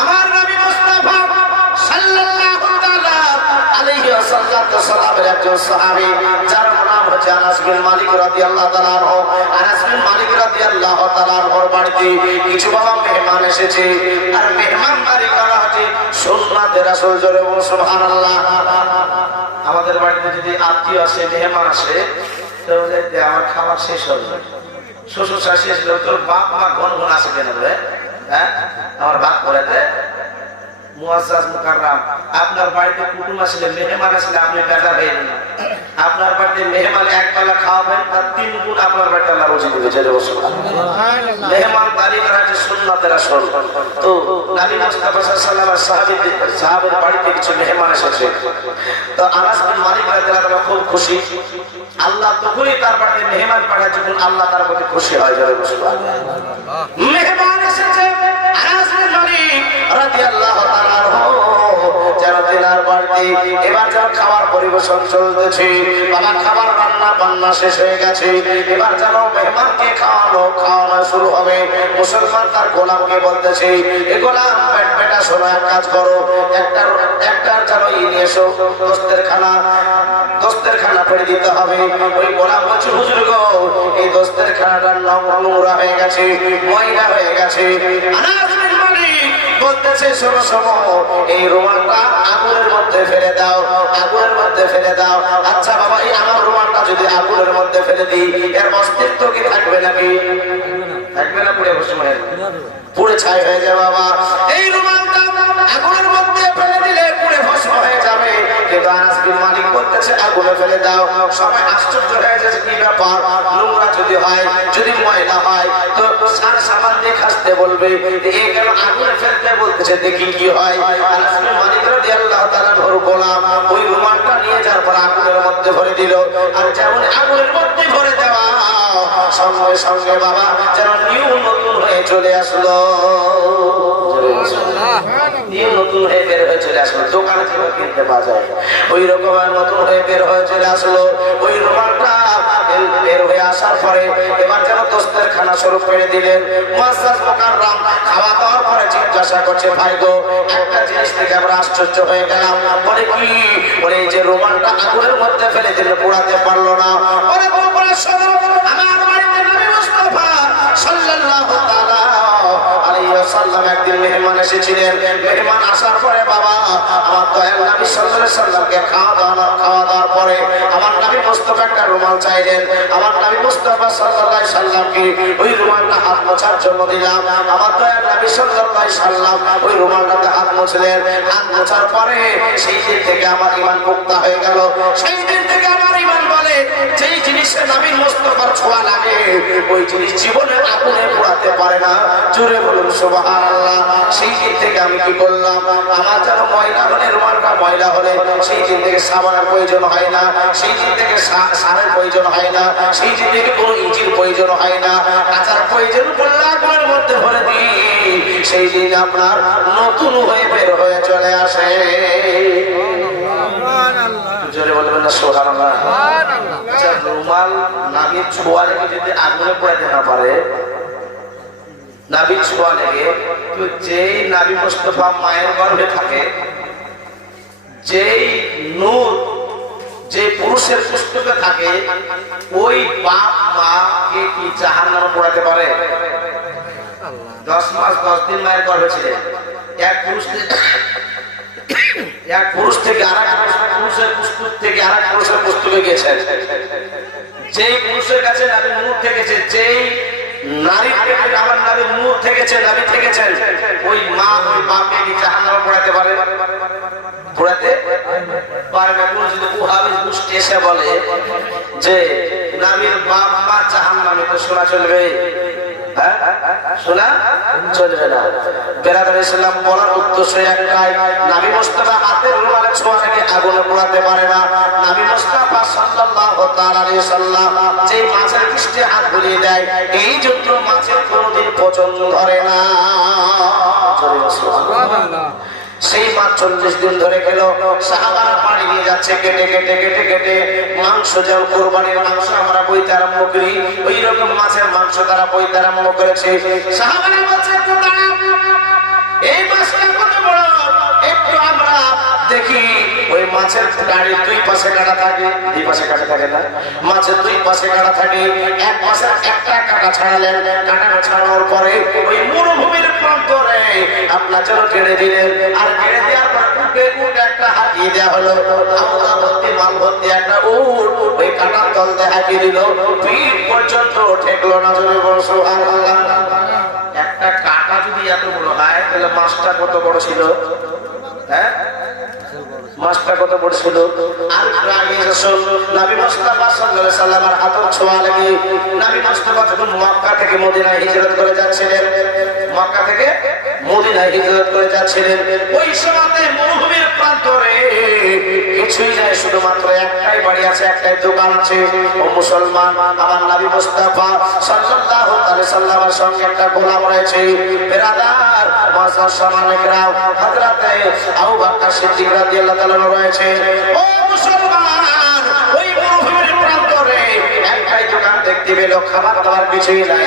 আমার নবী মুস্তাফা সাল্লাল্লাহু তাআলা আলাইহি ওয়াসাল্লামের একজন সাহাবী, যার নাম হচ্ছে আনাস বিন মালিক রাদিয়াল্লাহু তাআলা আনহু। আনাস বিন মালিক রাদিয়াল্লাহু তাআলা আনহুর বাড়িতে কিছু বাবা মেহমান এসেছে, আর মেহমানদারি করা হচ্ছে সুন্নাতে রাসূল। জোরে বলুন সুবহানাল্লাহ। আমাদের বাড়িতে যদি আত্মীয় আসে, মেহমান আসে, তাহলে আমার খাবার শেষ হবে, শ্বশুর শাশুড়ি আসলে তোর বাপ মা ঘন ঘন আসে কেন রে? হ্যাঁ, আমার বাপ করে দে মুআজ্জাজ মুকাররাম, আপনার বাড়িতে কুটুম আসলে, মেহমান আসলে আপনি বেজার হয়ে যান। আপনার বাড়িতে মেহমান একবেলা খাওয়াবেন, তার 3 গুণ আপনার বাড়িতে আল্লাহ রুজি দেবে। জোরে বলুন সুবহানাল্লাহ। মেহমান দাঁড়ি করা হচ্ছে সুন্নাতের রাসূল। তো নবী মুস্তাফা সাল্লাল্লাহু আলাইহি ওয়াসাল্লাম সাহাবীর বাড়িতে কিছু মেহমান এসেছে। তো আনাস বিন মালিক রাদিয়াল্লাহু তাআলা খুব খুশি। আল্লাহ তখনই তার বাড়িতে মেহমান পাঠায় যখন আল্লাহ তার প্রতি খুশি হয়। জোরে বলুন সুবহানাল্লাহ। মেহমান এসেছে, আনাস বিন মালিক রাদিয়াল্লাহু তাআলা এবার যেন খাবার পরিবেশন চলতেছে, বাবা খাবার রান্না বান্না শেষ হয়ে গেছে, এবার যেন মেহমানকে খাওয়ানো শুরু হবে। মুসলমান তার গোলামকে বলতেছে, এ গোলাম বেটা শোনো, এক কাজ করো, একটা যেন নিয়ে এসো, দোস্তের খানা পেড়ে দিতে হবে। ওই গোলাম বলছে, হুজুর গো, এই দোস্তের খানাটা নোংরা হয়ে গেছে, ময়লা হয়ে গেছে। আনাস বিন মালিক বলতেছে, শোনো শোনো, এই রুমালটা আগুনের মধ্যে ফেলে দাও, আগুনের মধ্যে ফেলে দাও। আচ্ছা বাবা, এই আমার রুমালটা যদি আগুনের মধ্যে ফেলে দিই, এর অস্তিত্ব কি থাকবে নাকি? থাকবে না, পুড়ে বসে পুড়ে ছাই হয়ে যাবে। বাবা, এই রুমালটা আগুনের মধ্যে ফেলে দিলে পুড়ে ভস্ম হয়ে যাবে, কিন্তু আনাস বিন মালিক বলতেছে আগুনে ফেলে দাও। সবাই আশ্চর্য হয়ে যাচ্ছে, কি ব্যাপার, নোংরা যদি হয়, যদি ময়লা হয়, তো সার সামান দিয়ে খাসতে বলবে, এই কেন আগুনে ফেলতে বলতেছে, দেখি কি হয়। আনাস বিন মালিক রাদিয়াল্লাহু তাআলা আনহুর গোলাম ওই রুমালটা নিয়ে যাওয়ার পর আগুনের মধ্যে ভরে দিল, আর যেমন আগুনের মধ্যে ভরে দেওয়া সঙ্গে সঙ্গে বাবা যেন নিউ নতুন হয়ে চলে আসলো। নিউ নতুন হয়ে বের হয়ে চলে আসলো, দোকানে থেকে কিনতে পাওয়া যায়, ওই রকম নতুন হয়ে বের হয়ে চলে আসলো। ওই রুমালটা বের হয়ে আসার পরে এবার যেন দোস্তের খানা স্বরূপ পেয়ে দিলেন। মুআজ্জাজ মুকাররাম খাওয়া দাওয়ার পরে জিজ্ঞাসা করছে, ভাই গো, একটা জিনিস থেকে আমরা আশ্চর্য হয়ে গেলাম। বলে কি? বলে এই যে রুমালটা আগুনের মধ্যে ফেলে দিলে পোড়াতে পারলো না। বলে বলে শোনো, আমার বাড়িতে নবী মুস্তাফা সাল্লাল্লাহু তাআলা আলাইহি ওয়াসাল্লাম একদিন মেহমান এসেছিলেন। মেহমান আসার পরে বাবা আমার দয়াল নবী সাল্লাল্লাহু আলাইহি ওয়াসাল্লামকে খাওয়া দাওয়ার পরে আমার নবী মুস্তাফা একটা রুমাল চাইলেন। আমার নবী মুস্তাফা সাল্লাল্লাহু আলাইহি ওয়াসাল্লামকে ওই রুমালটা হাত মোছার জন্য দিলাম। আমার দয়াল নবী সাল্লাল্লাহু আলাইহি ওয়াসাল্লাম ওই রুমালটাতে হাত মুছলেন। হাত মোছার পরে সেই দিন থেকে আমার ঈমান পোক্তা হয়ে গেল। সেই দিন থেকে আমার ঈমান বলে যেই জিনিসে নবীর মুস্তাফার ছোঁয়া লাগে ওই জিনিস জীবনে আগুনে পোড়াতে পারে না। জোরে বলুন সুবহানাল্লাহ। সেই দিন থেকে আমি কি করলাম, আমার যেন ময়লা হলে রুমালটা ময়লা হলে সেই দিন থেকে সাবানের প্রয়োজন হয় না, সেই দিন থেকে সারের প্রয়োজন হয় না, সেই দিন থেকে কোনো ইঞ্জির প্রয়োজন হয় না। কাঁচার প্রয়োজন পড়লে আগুনের মধ্যে ভরে দিই, সেই দিন আপনার নতুন হয়ে বের হয়ে চলে আসে। জোরে বলবেন না সুবহানাল্লাহ। আচ্ছা, রুমাল নাবির ছোঁয়া লেগে যদি আগুনে পোড়াতে না পারে, নাবির ছোঁয়া লেগে তো যেই নাবি মুস্তাফা মায়ের গর্ভে থাকে, যেই নূর যে পুরুষের পুস্তকে থাকে, ওই বাপ মাকে কি জাহান্নামে পোড়াতে পারে? 10 মাস 10 দিন মায়ের গর্ভে ছিলেন, এক পুরুষ থেকে আরেক পুরুষের পুস্তক থেকে আরেক পুরুষের পুস্তকে গেছেন। যেই পুরুষের কাছে নাবির নূর থেকেছে, যেই নারীর পেটে আমার নাবির নূর থেকেছে, নাবি থেকেছেন, ওই মা ওই বাপকে কি জাহান্নামে পোড়াতে পারে? পোড়াতে পারে না। কোন যদি ওহাবি গোষ্ঠী এসে বলে যে নাবির বাপ মা জাহান্নামে, তো শোনা চলবে? শোনা চলবে না। বেরাদার ইসলাম বলার উদ্দেশ্য একটাই, নবী মুস্তাফা হাতের রুমালে ছোঁয়া থেকে আগুনে পোড়াতে পারে না। নবী মুস্তাফা সাল্লাল্লাহু তাআলা আলাইহি সাল্লাম যে মাছের পৃষ্ঠে হাত বুলিয়ে দেয়, এই জন্য মাছের কোনোদিন পচন ধরে না। সুবহানাল্লাহ। সেই মাছ 40 দিন ধরে গেল। সাহাবারা পানি নিয়ে যাচ্ছে, কেটে কেটে কেটে কেটে মাংস, যেমন কোরবানির মাংস আমরা বইতে আরম্ভ করি, ওই রকম মাছের মাংস তারা বইতে আরম্ভ করেছে। সাহাবারা বলছে, এই মাছটা কত বড়, একটু আমরা দেখি। ওই মাছের গাড়ির দুই পাশে কাটা থাকে, দুই পাশে কাটা থাকে না, মাছের দুই পাশে কাটা থাকে। এক পাশে একটা কাটা ছাড়ালেন, কাটা ছাড়ানোর পরে ওই মরুভূমির প্রান্তরে আপনার যেন কেড়ে দিলেন। আর কেড়ে দেওয়ার পর উঠে উঠে একটা হাতিয়ে দেওয়া হলো, আমলা ভর্তি মাল ভর্তি একটা উট ওই কাটার তল দিয়ে হাতিয়ে দিল, পিঠ পর্যন্ত ঠেকলো না। জোরে বলো সুবহানাল্লাহ। একটা কাটা যদি এত বড় হয়, তাহলে মাছটা কত বড় ছিল? হ্যাঁ, মাছটা কত বড় ছিল? আর আগে নবী মুস্তাফা সাল্লাল্লাহু আলাইহি সাল্লামের হাতের ছোঁয়া লেগে নবী মুস্তাফা যখন মক্কা থেকে মদিনায় হিজরত করে যাচ্ছিলেন, মক্কা থেকে মদিনায় হিজরত করে যাচ্ছিলেন, ওই সময়তে মরুভূমির প্রান্তরে কিছুই নাই, শুধুমাত্র একটাই বাড়ি আছে, একটাই দোকান আছে। ও মুসলমান, আমার নবী মুস্তাফা সাল্লাল্লাহু আলাইহি সাল্লামের সঙ্গে একটা গোলাম রয়েছে। বেরাদার মাসার সামানিকরাও, হযরতে আবু বকর সিদ্দিক রাদিয়াল্লাহু তাআলা রয়েছে। ও মুসলমান, ওই মরুভূমির প্রান্তরে একটাই দোকান দেখতে পেল, খাবার দাবার কিছুই নাই।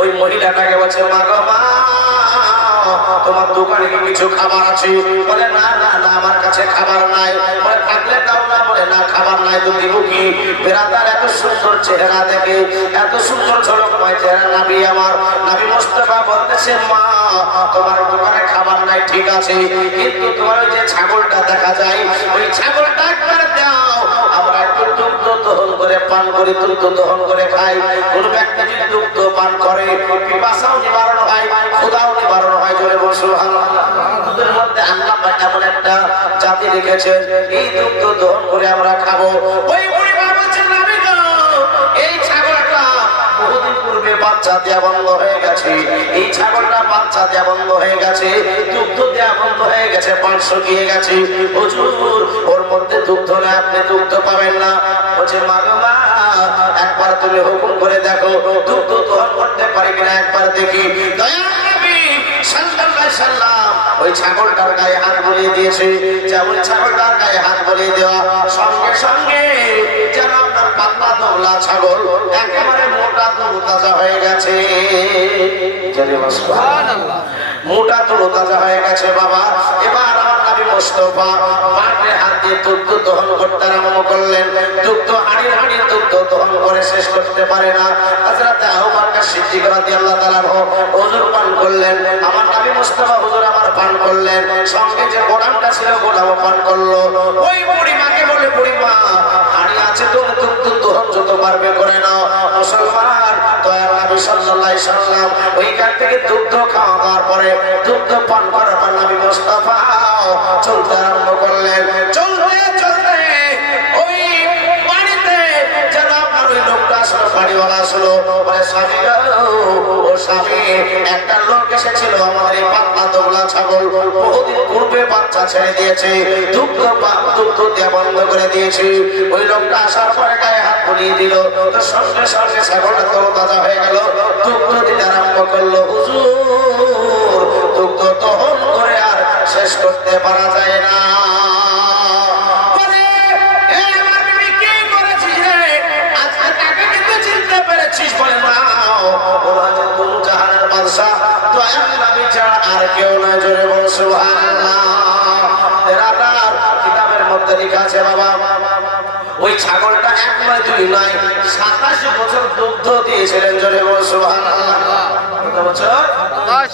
ওই মহিলাটাকে বলছে, মা গো মা, তোমার দোকানে কি কিছু খাবার আছে? বলে না না না, আমার কাছে খাবার নাই। বলে থাকলে দাও না। বলে না, খাবার নাই তো দিব কি? বেরাদার এত সুন্দর চেহারা দেখে, এত সুন্দর ঝলকময় চেহারা নবী আমার নবী মুস্তাফা বলতেছে, মা তোমার দোকানে খাবার নাই ঠিক আছে, কিন্তু তোমার যে ছাগলটা দেখা যায়, ওই ছাগলটা একবার দাও, আমরা একটু দুগ্ধ দহন করে পান করি, দুগ্ধ দহন করে খাই। কোন ব্যক্তি যদি দুগ্ধ পান করে, পিপাসাও নিবারণ হয়, ক্ষুধাও নিবারণ হয়। জোরে বল সুবহানাল্লাহ। দুধের মধ্যে আল্লাহ পাক এমন একটা জাতি রেখেছেন, এই দুগ্ধ দহন করে আমরা খাবো। ওই পরিবার বলছে, নবী গো, এই ছাগলটা বহুদিন পূর্বে বাচ্চা দেয়া বন্ধ হয়ে গেছে, এই ছাগলটা বাচ্চা দেয়া বন্ধ হয়ে গেছে, দুগ্ধ দেয়া বন্ধ হয়ে গেছে, পান শুকিয়ে গেছে। হুজুর, ওর মধ্যে দুগ্ধ নেই, আপনি দুগ্ধ পাবেন না। বলছে, মা গো মা, একবার তুমি হুকুম করে দেখো, দুগ্ধ দহন করতে পারি কিনা একবার দেখি। দয়ার নবী সাল্লাল্লাহু আলাইহি সাল্লাম ওই ছাগলটার গায়ে হাত বুলিয়ে দিয়েছে। যেমন ছাগলটার গায়ে হাত বুলিয়ে দেওয়া সঙ্গে সঙ্গে যেন আপনার পাতলা দোলা ছাগল একেবারে মোটা তরুতাজা হয়ে গেছে। সুবহানাল্লাহ। মোটা তরুতাজা হয়ে গেছে বাবা। এবার আমার নবী মুস্তাফা পাটে হাত দিয়ে দুগ্ধ দহন করতে আরম্ভ করলেন। দুগ্ধ হাঁড়ির হাঁড়ির দুগ্ধ দহন করে শেষ করতে পারে না। হযরতে আবু বকর সিদ্দিক রাদিয়াল্লাহু তাআলা হুজুর পান করলেন, আমার নবী মুস্তাফা হুজুর আমার পান করলেন, সঙ্গে যে গোলামটা ছিল গোলামও পান করলো। ওই বুড়িমাকে বলে, বুড়িমা হাঁড়ি আছে তো দুগ্ধ দহন যত পারবে করে নাও। মুসলমান, দয়ার নবী সাল্লাল্লাহু আলাইহি সাল্লাম ওইখান থেকে দুগ্ধ খাওয়ার পরে, দুগ্ধ পান করার পর নবী চলতে আরম্ভ করলেন। চলতে চলতে ওই বাড়িতে যেন আপনার ওই লোকটা আসলো, বাড়িওয়ালা আসলো, বলে স্বামী ও স্বামী, একটা লোক এসেছিল আমাদের এই পাতলা দোগলা ছাগল বহুদিন পূর্বে বাচ্চা ছেড়ে দিয়েছে, দুগ্ধ দেওয়া বন্ধ করে দিয়েছে। ওই লোকটা আসার পরে গায়ে হাত বুলিয়ে দিল, তো সঙ্গে সঙ্গে ছাগলটা তরতাজা হয়ে গেল, দুগ্ধ দিতে আরম্ভ করলো। হুজুর, দুগ্ধ দহন করে আর শেষ করতে পারা যায় না। আর কেউ না, জোরে বল সুবহানাল্লাহ। কিতাবের মধ্যে লেখা আছে বাবা, ওই ছাগলটা 1 নয় 2 নয় 27 বছর দুগ্ধ দিয়েছিলেন। জোরে বল সুবহানাল্লাহ। কত বছর?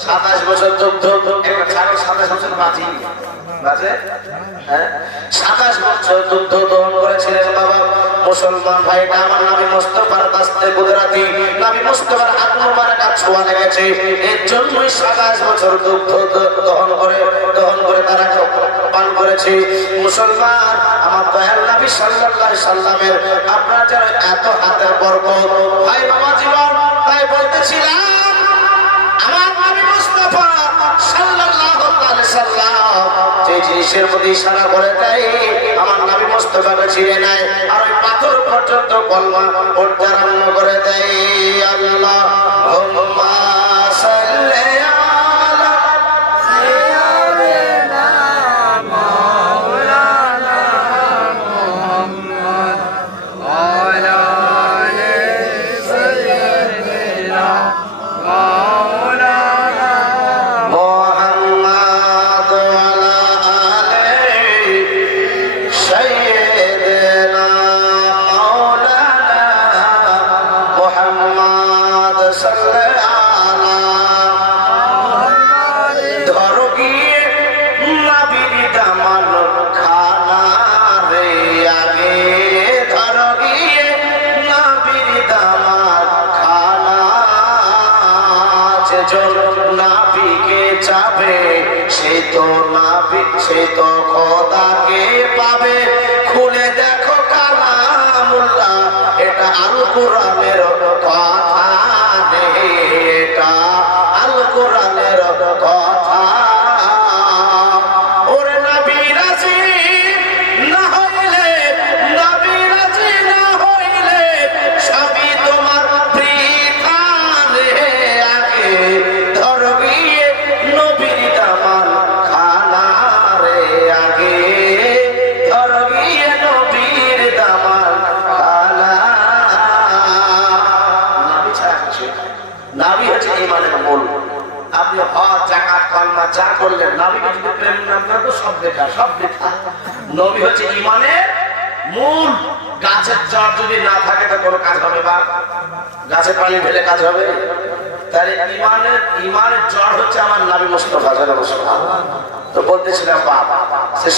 27 বছর দুগ্ধ। একটা ছাগল 27 বছর বাঁচে, 27 বছর দুগ্ধ দহন করেছিলেন বাবা। মুসলমান ভাইটা আমার, নবী মুস্তাফার কাছে গুজরাতি নবী মুস্তাফার হাত মোবারক ছোঁয়া লেগেছে, এর জন্যই 27 বছর দুগ্ধ দহন করে তারা পান করেছে। মুসলমান, আমার দয়াল নবী সাল্লাল্লাহু আলাইহি সাল্লামের আপনার যারা এত হাতের বরকত ভাই বাবা জীবন, তাই বলতেছিলাম আমার নবী মুস্তাফা সাল্লাল্লাহু আলাইহি সাল্লাম যে জিনিসের প্রতি ইশারা করে দেয় আমার নবী মুস্তাফাকে ছিঁড়ে নেয়, আর ওই পাথর পর্যন্ত কলমা পড়তে আরম্ভ করে দেয়। আল্লাহুম্মা সাল্লি আলা সাইয়্যিদিনা মাওলানা মুহাম্মদ ওয়া আলা আলি সাইয়্যিদিনা মাওলানা মুহাম্মদ ওয়া আলা আলি সাইয়্যিদিনা মাওলানা মুহাম্মদ সাল্লাল্লাহু আলাইহি। ধরো গিয়ে নবীর দামান খানা রে আগে, ধরো গিয়ে নবীর দামান খানা, যেজন নবীকে চাবে সে তো খোদাকে পাবে। খুলে দেখো কালামুল্লাহ, এটা আল কোরআনের কথা, এটা আল কোরআনের কথা। ওরে নবী রাজি না হইলে, নবী রাজি না হইলে সবই তোমার বৃথা রে আগে, ধরো গিয়ে নবীর দামান খানা রে আগে, ধরো গিয়ে নবীর দামান খানা। নবী ছাড়া কিছু না। নবী হচ্ছে ঈমানের মূল। আপনি হজ যাকাত কালমা যা করলেন, নবীকে যদি প্রেম না করেন তো সব বেকার, সব বৃথা। নবী হচ্ছে ঈমানের মূল। গাছের জড় যদি না থাকে তো কোনো কাজ হবে না, গাছে পানি ঢেলে কাজ হবে? তাহলে ঈমানের জড় হচ্ছে আমার নবী মুস্তাফা সাল্লাল্লাহু আলাইহি ওয়াসাল্লাম। তো বলতেছিলাম বাবা,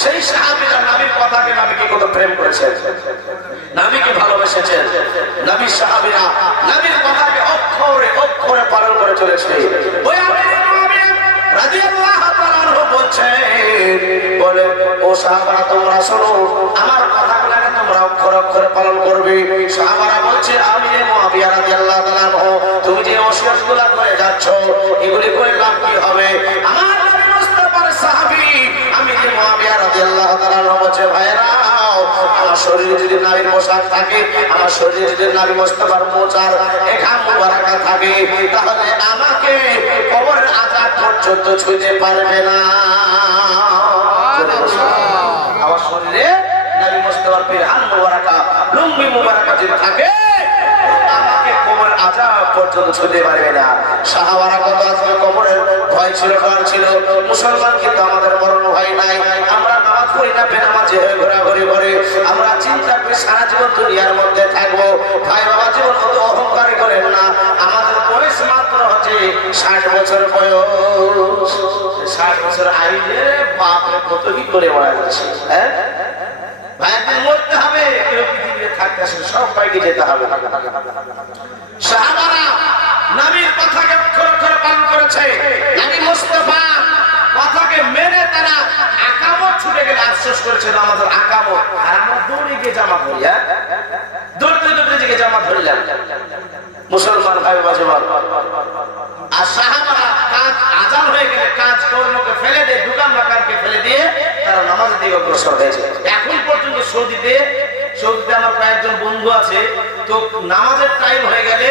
সেই সাহাবীরা নবীর কথাকে, নবীকে কত প্রেম করেছেন, নবীকে ভালোবেসেছেন। নবীর সাহাবীরা নবীর কথাকে অক্ষরে অক্ষরে পালন করে চলেছে। ওই আমির মুমিন রাদিয়াল্লাহু তাআলা আনহু বলছেন, বলে ও সাহাবারা তোমরা শোনো, আমার কথাগুলোকে তোমরা অক্ষরে অক্ষরে পালন করবে। সাহাবারা বলছে আমির মুআবিয়া রাদিয়াল্লাহু তাআলা আনহু, তুমি যে ওসিয়তগুলো করে যাচ্ছ এগুলি করে লাভ কি হবে? আমার নবী মুস্তাফার সাহাবী আমির মুআবিয়া রাদিয়াল্লাহু তাআলা আনহু বলছে, ভাইরা আমার শরীরে যদি নারীর পোশাক থাকে, আমার শরীরে যদি নবী মুস্তাফার মোচার এখান মুবারাকা থাকে, তাহলে আমাকে কবরের আযাব পর্যন্ত ছুঁতে পারবে না। আমার শরীরে নবী মুস্তাফার পেরহান মুবারাকা, লুঙ্গি মুবারাকা যদি থাকে, আমাকে কবরের আযাব পর্যন্ত ছুঁতে পারবে না। সাহাবারা কত আজকে কবরের ভয় ছিল, ডর ছিল। মুসলমান কিন্তু আমাদের মরণ ভয় নাই। আমরা নামাজ পড়ি না, বেনামাজি হয়ে ঘোরাঘুরি করে। আমরা চিন্তা করি সারা জীবন দুনিয়ার মধ্যে থাকবো। ভাই বাবা, জীবন কত অহংকার করেন না। আমাদের বয়স মাত্র হচ্ছে 60 বছর বয়স। 60 বছর আইলে বাপরে কত কি করে মারা যাচ্ছে। হ্যাঁ ভাই, একদিন মরতে হবে, কেউ পৃথিবীতে থাকতে আসে, সবাইকে যেতে হবে। সাহাবারা নবীর কথাকে অক্ষরে অক্ষরে পালন করেছে। নবী মুস্তাফা কথাকে মেনে তারা আকামত ছুটে গেলে আফসোস করেছে আমাদের আকাবো, আর আমরা দৌড়ে গিয়ে জামা ধরি। দৌড়তে দৌড়তে গিয়ে জামা ধরলাম। মুসলমান ভাই বাজেমান, আর সাহাবারা কাজ আজান হয়ে গেলে কাজ কর্মকে ফেলে দিয়ে, দোকান বাগানকে ফেলে দিয়ে তারা নামাজের দিকে অগ্রসর হয়েছে। এখন পর্যন্ত সৌদিতে আমার কয়েকজন বন্ধু আছে, তো নামাজের টাইম হয়ে গেলে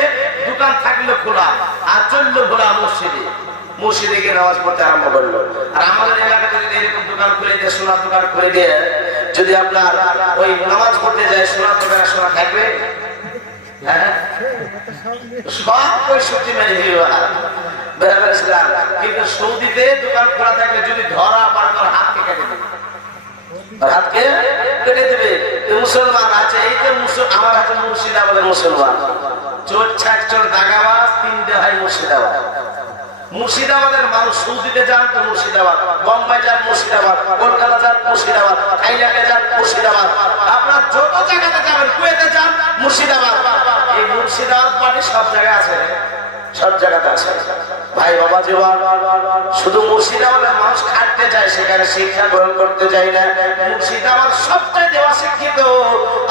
দোকান থাকলো খোলা আর চললো খোলা মসজিদে গিয়ে নামাজ পড়তে আরম্ভ করলো। আর আমাদের এলাকাতে যদি এরকম দোকান খুলে দিয়ে, সোনার দোকান খুলে দিয়ে যদি আপনার ওই নামাজ পড়তে যায়, সোনার দোকানে সোনা থাকবে? সব পঁয়ষট্টি মেরে কিন্তু সৌদিতে দোকান খোলা থাকলে যদি ধরা পার হাতকে কেটে দেবে, হাতকে কেটে দেবে। মুসলমান আছে, এই যে আমার হাতে মুর্শিদাবাদের মুসলমান, চোর ছাট চোর দাগাবাজ, তিনটে হয় মুর্শিদাবাদ। মুর্শিদাবাদের মানুষ সৌদিতে যান তো মুর্শিদাবাদ, বোম্বাই যান মুর্শিদাবাদ, কলকাতা যান মুর্শিদাবাদ, থাইল্যান্ডে যান মুর্শিদাবাদ, আপনার যত জায়গাতে যাবেন, কুয়েতে যান মুর্শিদাবাদ। এই মুর্শিদাবাদ পার্টি সব জায়গায় আছে, সব জায়গাতে আছে। ভাই বাবা জীবন, শুধু মুর্শিদাবাদের মানুষ খাটতে যায়, সেখানে শিক্ষা গ্রহণ করতে যায় না। মুর্শিদাবাদ সবটাই দেওয়া শিক্ষিত,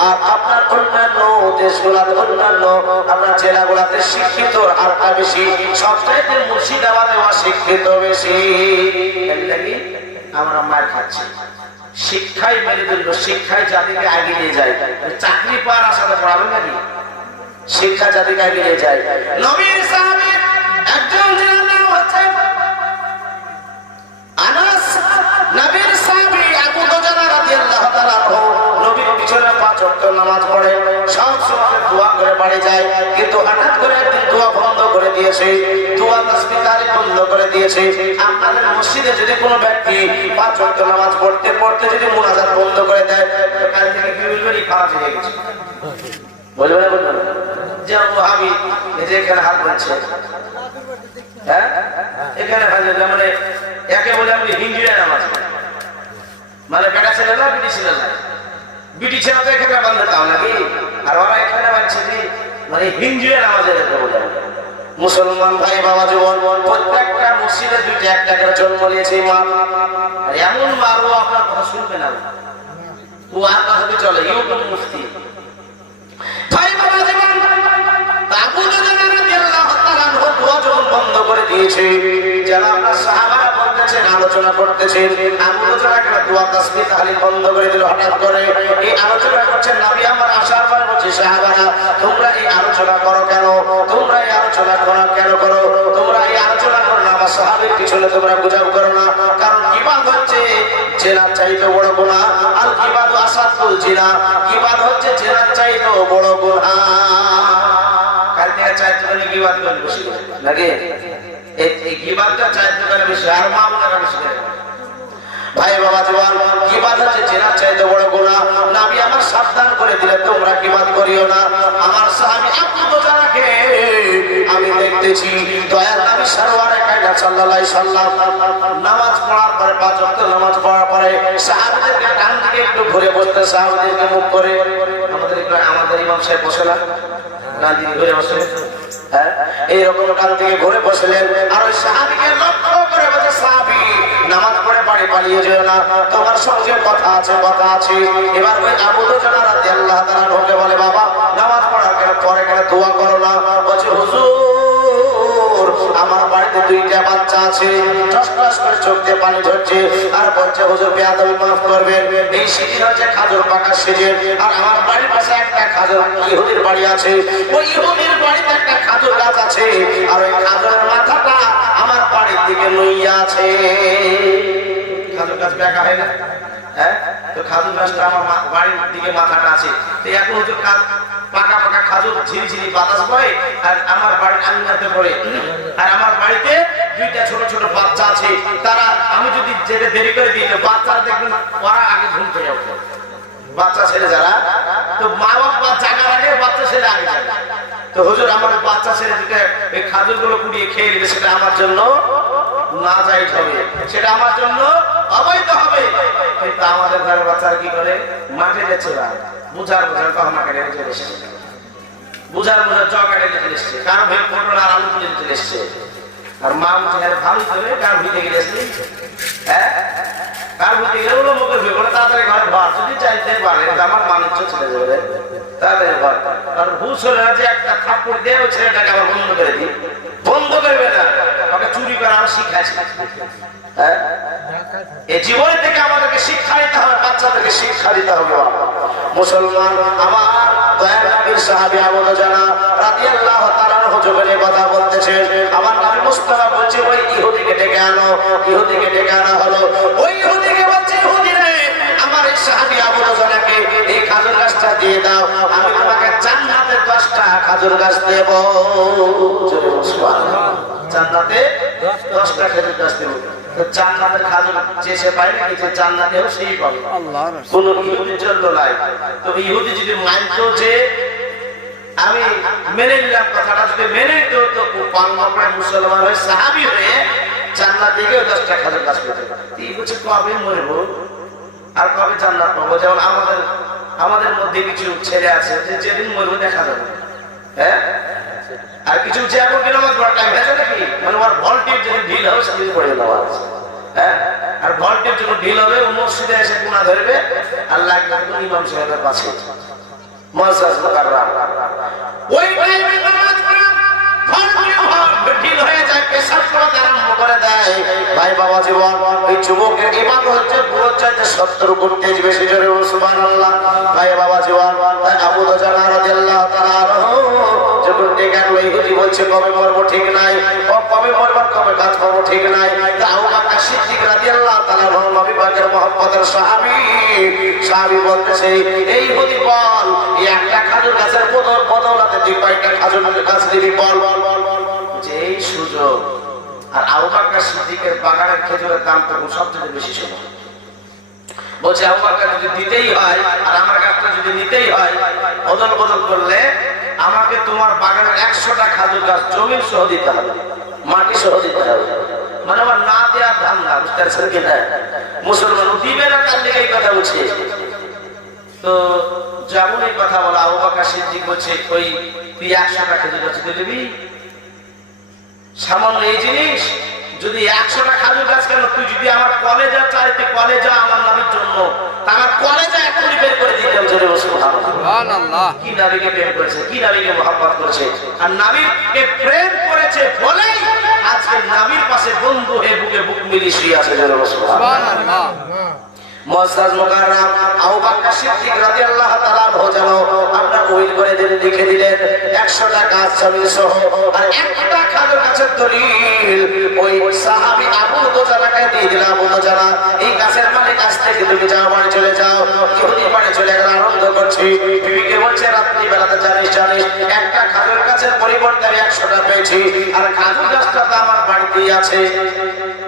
আর আপনার অন্যান্য দেশগুলাতে, অন্যান্য আপনার জেলাগুলাতে শিক্ষিত হারটা বেশি, সবচাইতে মুর্শিদাবাদে অশিক্ষিত বেশি। আমরা মার খাচ্ছি। শিক্ষাই মেরুদণ্ড, শিক্ষায় জাতিকে এগিয়ে নিয়ে যায়। চাকরি পাওয়ার আশাতে পড়াবেন নাকি? শিক্ষা জাতিকে এগিয়ে নিয়ে যায়। নবীর সাহাবী একজন নাম হচ্ছে আনাস, নবীর সাহাবী আবু দুজানা রাদিয়াল্লাহু তাআলা নবীর পিছনে 5 ওয়াক্ত নামাজ পড়ে, সব সময় দোয়া করে বাড়ি যায়। কিন্তু হঠাৎ করে একদিন দোয়া বন্ধ করে দিয়েছে, দোয়া তাসবিহ তাহলিল বন্ধ করে দিয়েছে। আপনাদের মসজিদে যদি কোনো ব্যক্তি 5 ওয়াক্ত নামাজ পড়তে পড়তে যদি মুনাজাত বন্ধ করে দেয়, কাল থেকে কি বলবেন? খারাপ হয়ে গেছে বলবে না? বলবে না যে ওহাবি এখানে হাত বাঁধছে, হ্যাঁ এখানে মানে একে বলে আমি হিন্দুরা নামাজ, মানে বেটা ছেলে না বিটি ছেলে না, বিটি ছেলে তো এখানে বাঁধতে তাও নাকি, আর ওরা এখানে বাঁধছে যে মানে হিন্দুরা নামাজ বলে। মুসলমান ভাই বাবা জীবন, প্রত্যেকটা মসজিদে 2টা 1টা করে জন্ম নিয়েছে মা, আর এমন মারও আপনার কথা শুনবে না, ও আর কথাতে চলে, ইউ তো মুফতি। বন্ধ করে দিয়েছে, যারা আপনার সাহাবারা বলতেছেন, আলোচনা করতেছেন, আলোচনা দোয়া তাসবিহ তাহলিল বন্ধ করে দিল। হঠাৎ করে এই আলোচনা করছেন, নবী আমার আসার পর বলছে, সাহাবারা তোমরা এই আলোচনা করো কেন? তোমরা এই আলোচনা করো কেন? করো তোমরা এই আলোচনা করো না, আমার সাহাবীর পিছনে তোমরা গুজব করো না। কারণ গীবাত হচ্ছে জেনার চাইতে বড় গুনাহ, আর গীবাতু আসাদুল জিনা, গীবাত হচ্ছে জেনার চাইতে বড় গুনাহ। কাল থেকে চাই দোকানে গীবাত করে বসে নাকি, এই গীবাতটা চাই দোকানে বেশি, আর মা বোনেরা বেশি করে। ভাই বাবা জওয়ান, গীবাত হচ্ছে জেনার চাইতে বড় গুনাহ। নবী আমার সাবধান করে দিলেন, তোমরা গীবাত করিও না। আমার সাহাবী আবু দুজানাকে আমি দেখতেছি, দয়াল নবী সরওয়ারে কায়নাত সাল্লাল্লাহু আলাইহি সাল্লাম নামাজ পড়ার পরে, 5 ওয়াক্ত নামাজ পড়ার পরে সাহাবীদেরকে ডান দিকে একটু ঘুরে বসতে, সাহাবীদেরকে মুখ করে, আমাদের ইমাম সাহেব বসে না, ডান দিকে ঘুরে বসে, হ্যাঁ এইরকম ডান দিকে ঘুরে বসলেন। আর ওই সাহাবীকে লক্ষ্য করে বলছে, সাহাবী নামাজ পড়ে বাড়ি পালিয়ে যেও না, তোমার সঙ্গে কথা আছে, কথা আছে। এবার ওই আবু দুজানা রাদিয়াল্লাহু তাআলা ঢোকে, বলে, বাবা নামাজ পড়ার পরে কেন দোয়া করো না? বলছে, হুজুর আমার বাড়িতে 2টা বাচ্চা আছে, টস টস করে চোখ দিয়ে পানি ঝরছে, আর বলছে, হুজুর বেয়াদবি মাফ করবেন, এই সিজন হচ্ছে খাজুর পাকা সিজন, আর আমার বাড়ির পাশে একটা খাজুর ইহুদির বাড়ি আছে, ওই ইহুদির বাড়িতে একটা খাজুর গাছ আছে, আর ওই খাজুরের মাথাটা আমার বাড়ির দিকে লইয়া আছে। খাজুর গাছ বেঁকা হয় না, হ্যাঁ? তো খাজুর গাছটা আমার বাড়ির দিকে মাথাটা আছে, তো এখন হুজুর পাকা পাকা খাজুর ঝিরিঝিরি বাতাস বয়, আর আমার বাড়ির আঙিনাতে পড়ে, আর আমার বাড়িতে 2টা ছোট ছোট বাচ্চা আছে, তারা আমি যদি যেতে দেরি করে দিই, বাচ্চারা দেখবেন ওরা আগে ঘুম থেকে ওঠে, বাচ্চা ছেলে যারা, তো মা বাবা জাগার আগে বাচ্চা ছেলে আগে যায়। তো হুজুর আমার বাচ্চা ছেলে দুটো এই খাজুর গুলো কুড়িয়ে খেয়ে নেবে, সেটা আমার জন্য নাজায়েজ হবে, সেটা আমার জন্য অবৈধ হবে। কিন্তু আমাদের ঘরের বাচ্চারা কি করে, মাঠে যাচ্ছে না, বুঝার কখনো কেটে চলে এসছে, বুঝার জগ কেটে চলে এসছে, কারো ভেব পটল আর আলু তুলে চলে এসছে, আর মা মুখে ভালো করে কার ভিতরে গেলে, হ্যাঁ কার ভিতরে গেলে ওগুলো মুখের তাড়াতাড়ি ঘরে ভর, যদি চাইতে পারে আমার মানুষ ছেলে যাবে তাড়াতাড়ি ভর। আর হুশ হলে না যে একটা থাপ্পড় দিয়ে ওই ছেলেটাকে আবার বন্ধ করে দিই, বন্ধ করবে না, ওকে চুরি করা আমরা শিখাচ্ছি। হ্যাঁ, এই জীবন থেকে আমাদেরকে শিক্ষা দিতে হবে, বাচ্চাদেরকে শিক্ষা দিতে হবে। মুসলমান আমার দয়ার নবীর সাহাবী আবু দুজানা রাদিয়াল্লাহু তাআলা হুজুরের কথা বলতেছে, আমার নবী মুস্তাফা বলছে ওই ইহুদিকে ডেকে আনো। ইহুদিকে ডেকে আনা হলো, ওই ইহুদিকে বলছে ইহুদি রে, আমার এই সাহাবী আবু দুজানাকে এই খেজুর গাছটা দিয়ে দাও, আমি তোমাকে জান্নাতের 10টা খেজুর গাছ দেব। সুবহানাল্লাহ, জান্নাতে 10টা খেজুর গাছ দেব। জান্নাতের খাজুর যে সে পায় নাকি, যে জান্নাতেও সেই পাবে, কোন ইহুদির জন্য নাই। তো ইহুদি যদি মানতো যে আমি মেনে নিলাম কথাটা, যদি মেনে নিত তো মুসলমান হয়ে সাহাবী হয়ে জান্নাত থেকে 10টা খাজুর গাছ পেতে। এই বছর কবে মরবো আর কবে জান্নাত পাবো? যেমন আমাদের মধ্যে কিছু ছেলে আছে যে যেদিন মরবো দেখা যাবে। হ্যাঁ, আর কিছু যে এখন কি নামাজ পড়া টাইম হয়েছে নাকি, মানে ওর ভলটেজ যখন ঢিল হবে সেদিন পড়ে নামাজ। হ্যাঁ, আর ভলটেজ যখন ঢিল হবে ও মসজিদে এসে কোনা ধরবে, আল্লাহ একবার ইমাম সাহেবের পাশে মুআজ্জাজ মুকাররাম ওই টাইমে নামাজ পড়া ভলটেজ ঢিল হয়ে যায়, পেশাব করা আরম্ভ করে দেয়। ভাই বাবা জীবন, এই যুবকের ইমান হচ্ছে পুরো চাইতে 70 গুণ তেজ বেশি। জোরে সুবহানাল্লাহ। ভাই বাবা জীবন, তাই আবু দুজানা রাদিয়াল্লাহু তাআলা আনহু যখন ডেকে আনলো, ইহুদি বলছে কবে মরবো ঠিক নাই, কবে মরবার কবে কাজ পাবো ঠিক নাই। আবু বকর সিদ্দিক রাদিয়াল্লাহু তাআলা নবী পাকের মহব্বতের সাহাবী বলতেছে, এই ইহুদি বল, এই একটা খেজুর গাছের বদৌলতে তুই কয়টা খেজুর গাছ দিবি বল। যে এই সুযোগ, আর আবু বকর সিদ্দিকের বাগানের খেজুরের দাম তখন সবচেয়ে বেশি ছিল। বলছে আবু বকর যদি দিতেই হয় আর আমার গাছটা যদি নিতেই হয়, বদল করলে আমাকে তোমার বাগানের 100টা খেজুর গাছ জমি সহ দিতে হবে, মাটি সহ দিতে হবে। মানে আমার না দেওয়ার ধান না, বুঝতে পারছেন কিনা? মুসলমান দিবে না, তার লেগে এই কথা বলছে। তো যেমন এই কথা বলা, আবু বকর সিদ্দিক বলছে ওই তুই 100টা খেজুর গাছ দিয়ে দিবি? সামান্য এই জিনিস, যদি 100টা খেজুর গাছ কেন, তুই যদি আমার কলেজা চাইতে কলেজা আমার নবীর জন্য, আমার কলেজা এখনই বের করে দিতাম। জোরে সুবহানাল্লাহ। কি নবীকে প্রেম করেছে, কি নবীকে মহব্বত করেছে, আর নবীকে প্রেম করেছে বলেই আজকে নবীর পাশে বন্ধু হয়ে বুকে বুক মিলিয়ে শুয়ে আছে। জোরে সুবহানাল্লাহ। মুআজ্জাজ মুকাররাম আবু বকর সিদ্দিক রাদিয়াল্লাহু তাআলা যেন আপনার উইল করে লিখে দিলেন 100টা গাছ জমি সহ, আর একটা খেজুর গাছের দলিল ওই সাহাবী আবু দুজানাকে দিয়ে দিলেন। আবু দুজানা, এই গাছের মালিক কাছ থেকে তুমি যাও, বাড়ি চলে যাও। ইহুদি বাড়ি চলে গেল, আনন্দ করছি। বিবিকে বলছে রাত্রি বেলাতে জানিস একটা খেজুর গাছের পরিবর্তে 100টা পেয়েছি, আর খেজুর গাছটা তো আমার বাড়িতেই আছে।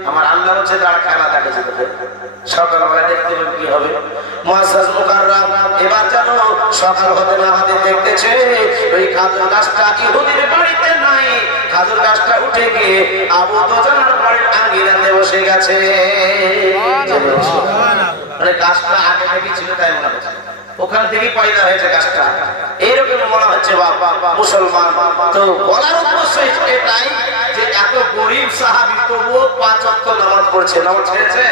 আমার আল্লাহ হচ্ছে তার খেলা থাকে যেতে সকালবেলা দেখতে কি হবে। মুআজ্জাজ মুকাররাম এবার যেন সকাল হতে না হতে দেখতেছে ওই খেজুর গাছটা ইহুদির বাড়িতে নাই, খেজুর গাছটা উঠে গিয়ে আবু দুজানার বাড়ির আঙ্গিনাতে বসে গেছে। মানে গাছটা আগে থেকে ছিল তাই মনে হচ্ছে, ওখান থেকেই পয়দা হয়েছে গাছটা, এইরকম মনে হচ্ছে। বাবা মুসলমান, তো বলার উদ্দেশ্য এটাই যে এত গরিব সাহাবী তবুও 5 ওয়াক্ত নামাজ পড়ছে, নামাজ ছেড়েছে,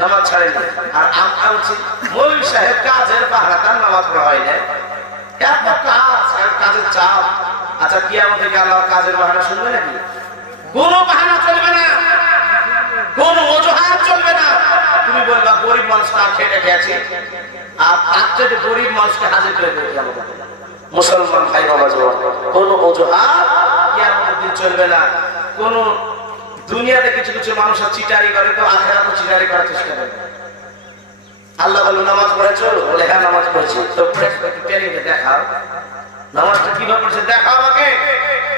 নামাজ ছাড়েনি। আর আমরা হচ্ছে মৌলভী সাহেব কাজের বাহানাতে নামাজ পড়া হয় না, এত কাজের চাপ। আচ্ছা কিয়ামতে কি আল্লাহ কাজের বাহানা শুনবে নাকি? কোনো বাহানা চলবে না, কোন অজুহাত চলবে না। তুমি বলবা গরিব মানুষটা খেটে খেয়েছে, আর তার থেকে গরিব মানুষকে হাজির করে দেবে কিয়ামতে। মুসলমান ভাই বাবা, কোন অজুহাত কিয়ামতের দিন চলবে না। কোন দুনিয়াতে কিছু কিছু মানুষ চিটারি করে, তো আখেরাতে চিটারি করার চেষ্টা করে। আল্লাহ বলে নামাজ পড়েছো, বলে হ্যাঁ নামাজ পড়েছি, তো ট্রেনিংয়ে দেখাও নামাজটা কিভাবে পড়ছে, দেখাও আমাকে।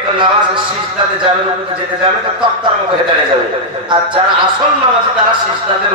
তো নামাজের সিজদাতে যাবে, যেতে যাবে তো তক্তার মতো হেঁটে যাবে। আর যারা আসল নামাজে তারা সিজদাদের